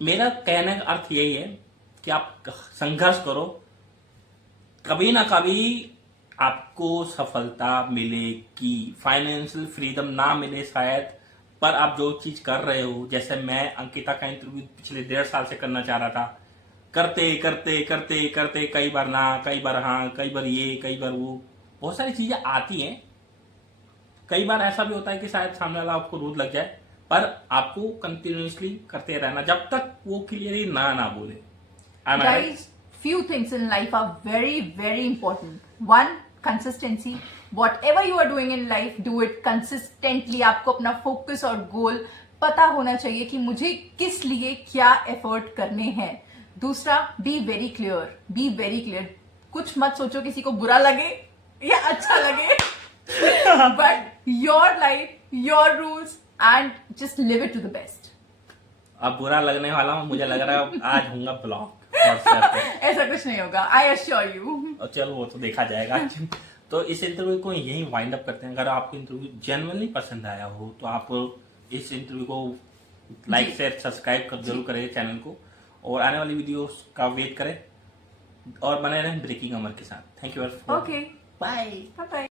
मेरा कहने का अर्थ यही है कि आप संघर्ष करो, कभी ना कभी आपको सफलता मिलेगी। फाइनेंशियल फ्रीडम ना मिले शायद, पर आप जो चीज कर रहे हो, जैसे मैं अंकिता का इंटरव्यू पिछले 1.5 साल से करना चाह रहा था, करते करते करते करते कई बार ना, कई बार हाँ, कई बार ये, कई बार वो, बहुत सारी चीजें आती हैं। कई बार ऐसा भी होता है कि शायद सामने वाला आपको रोज लग जाए, पर आपको कंटिन्यूअसली करते रहना जब तक वो क्लियरली ना बोले। Am I right? Guys, few things in life are very, very important. One, consistency. Whatever you are doing in life, do it consistently. आपको अपना फोकस और गोल पता होना चाहिए कि मुझे किस लिए क्या एफर्ट करने हैं। दूसरा, be very clear, be very clear. कुछ मत सोचो किसी को बुरा लगे या अच्छा लगे, but your life, your rules, and just live it to the best. अब बुरा लगने वाला हूँ, मुझे लग रहा है आज होऊंगा ब्लॉक व्हाट्सएप पे। ऐसा कुछ नहीं होगा, आई अश्योर यू। और चलो वो तो देखा जाएगा। तो इस इंटरव्यू को यही वाइंड अप करते हैं। अगर आपको इंटरव्यू जेन्युइनली पसंद आया हो तो आप इस इंटरव्यू को लाइक शेयर सब्सक्राइब कर जरूर करें चैनल को, और आने वाली वीडियोस का वेट करें और बने रहें ब्रेकिंग अमर के साथ। Thank you. Okay, bye bye bye.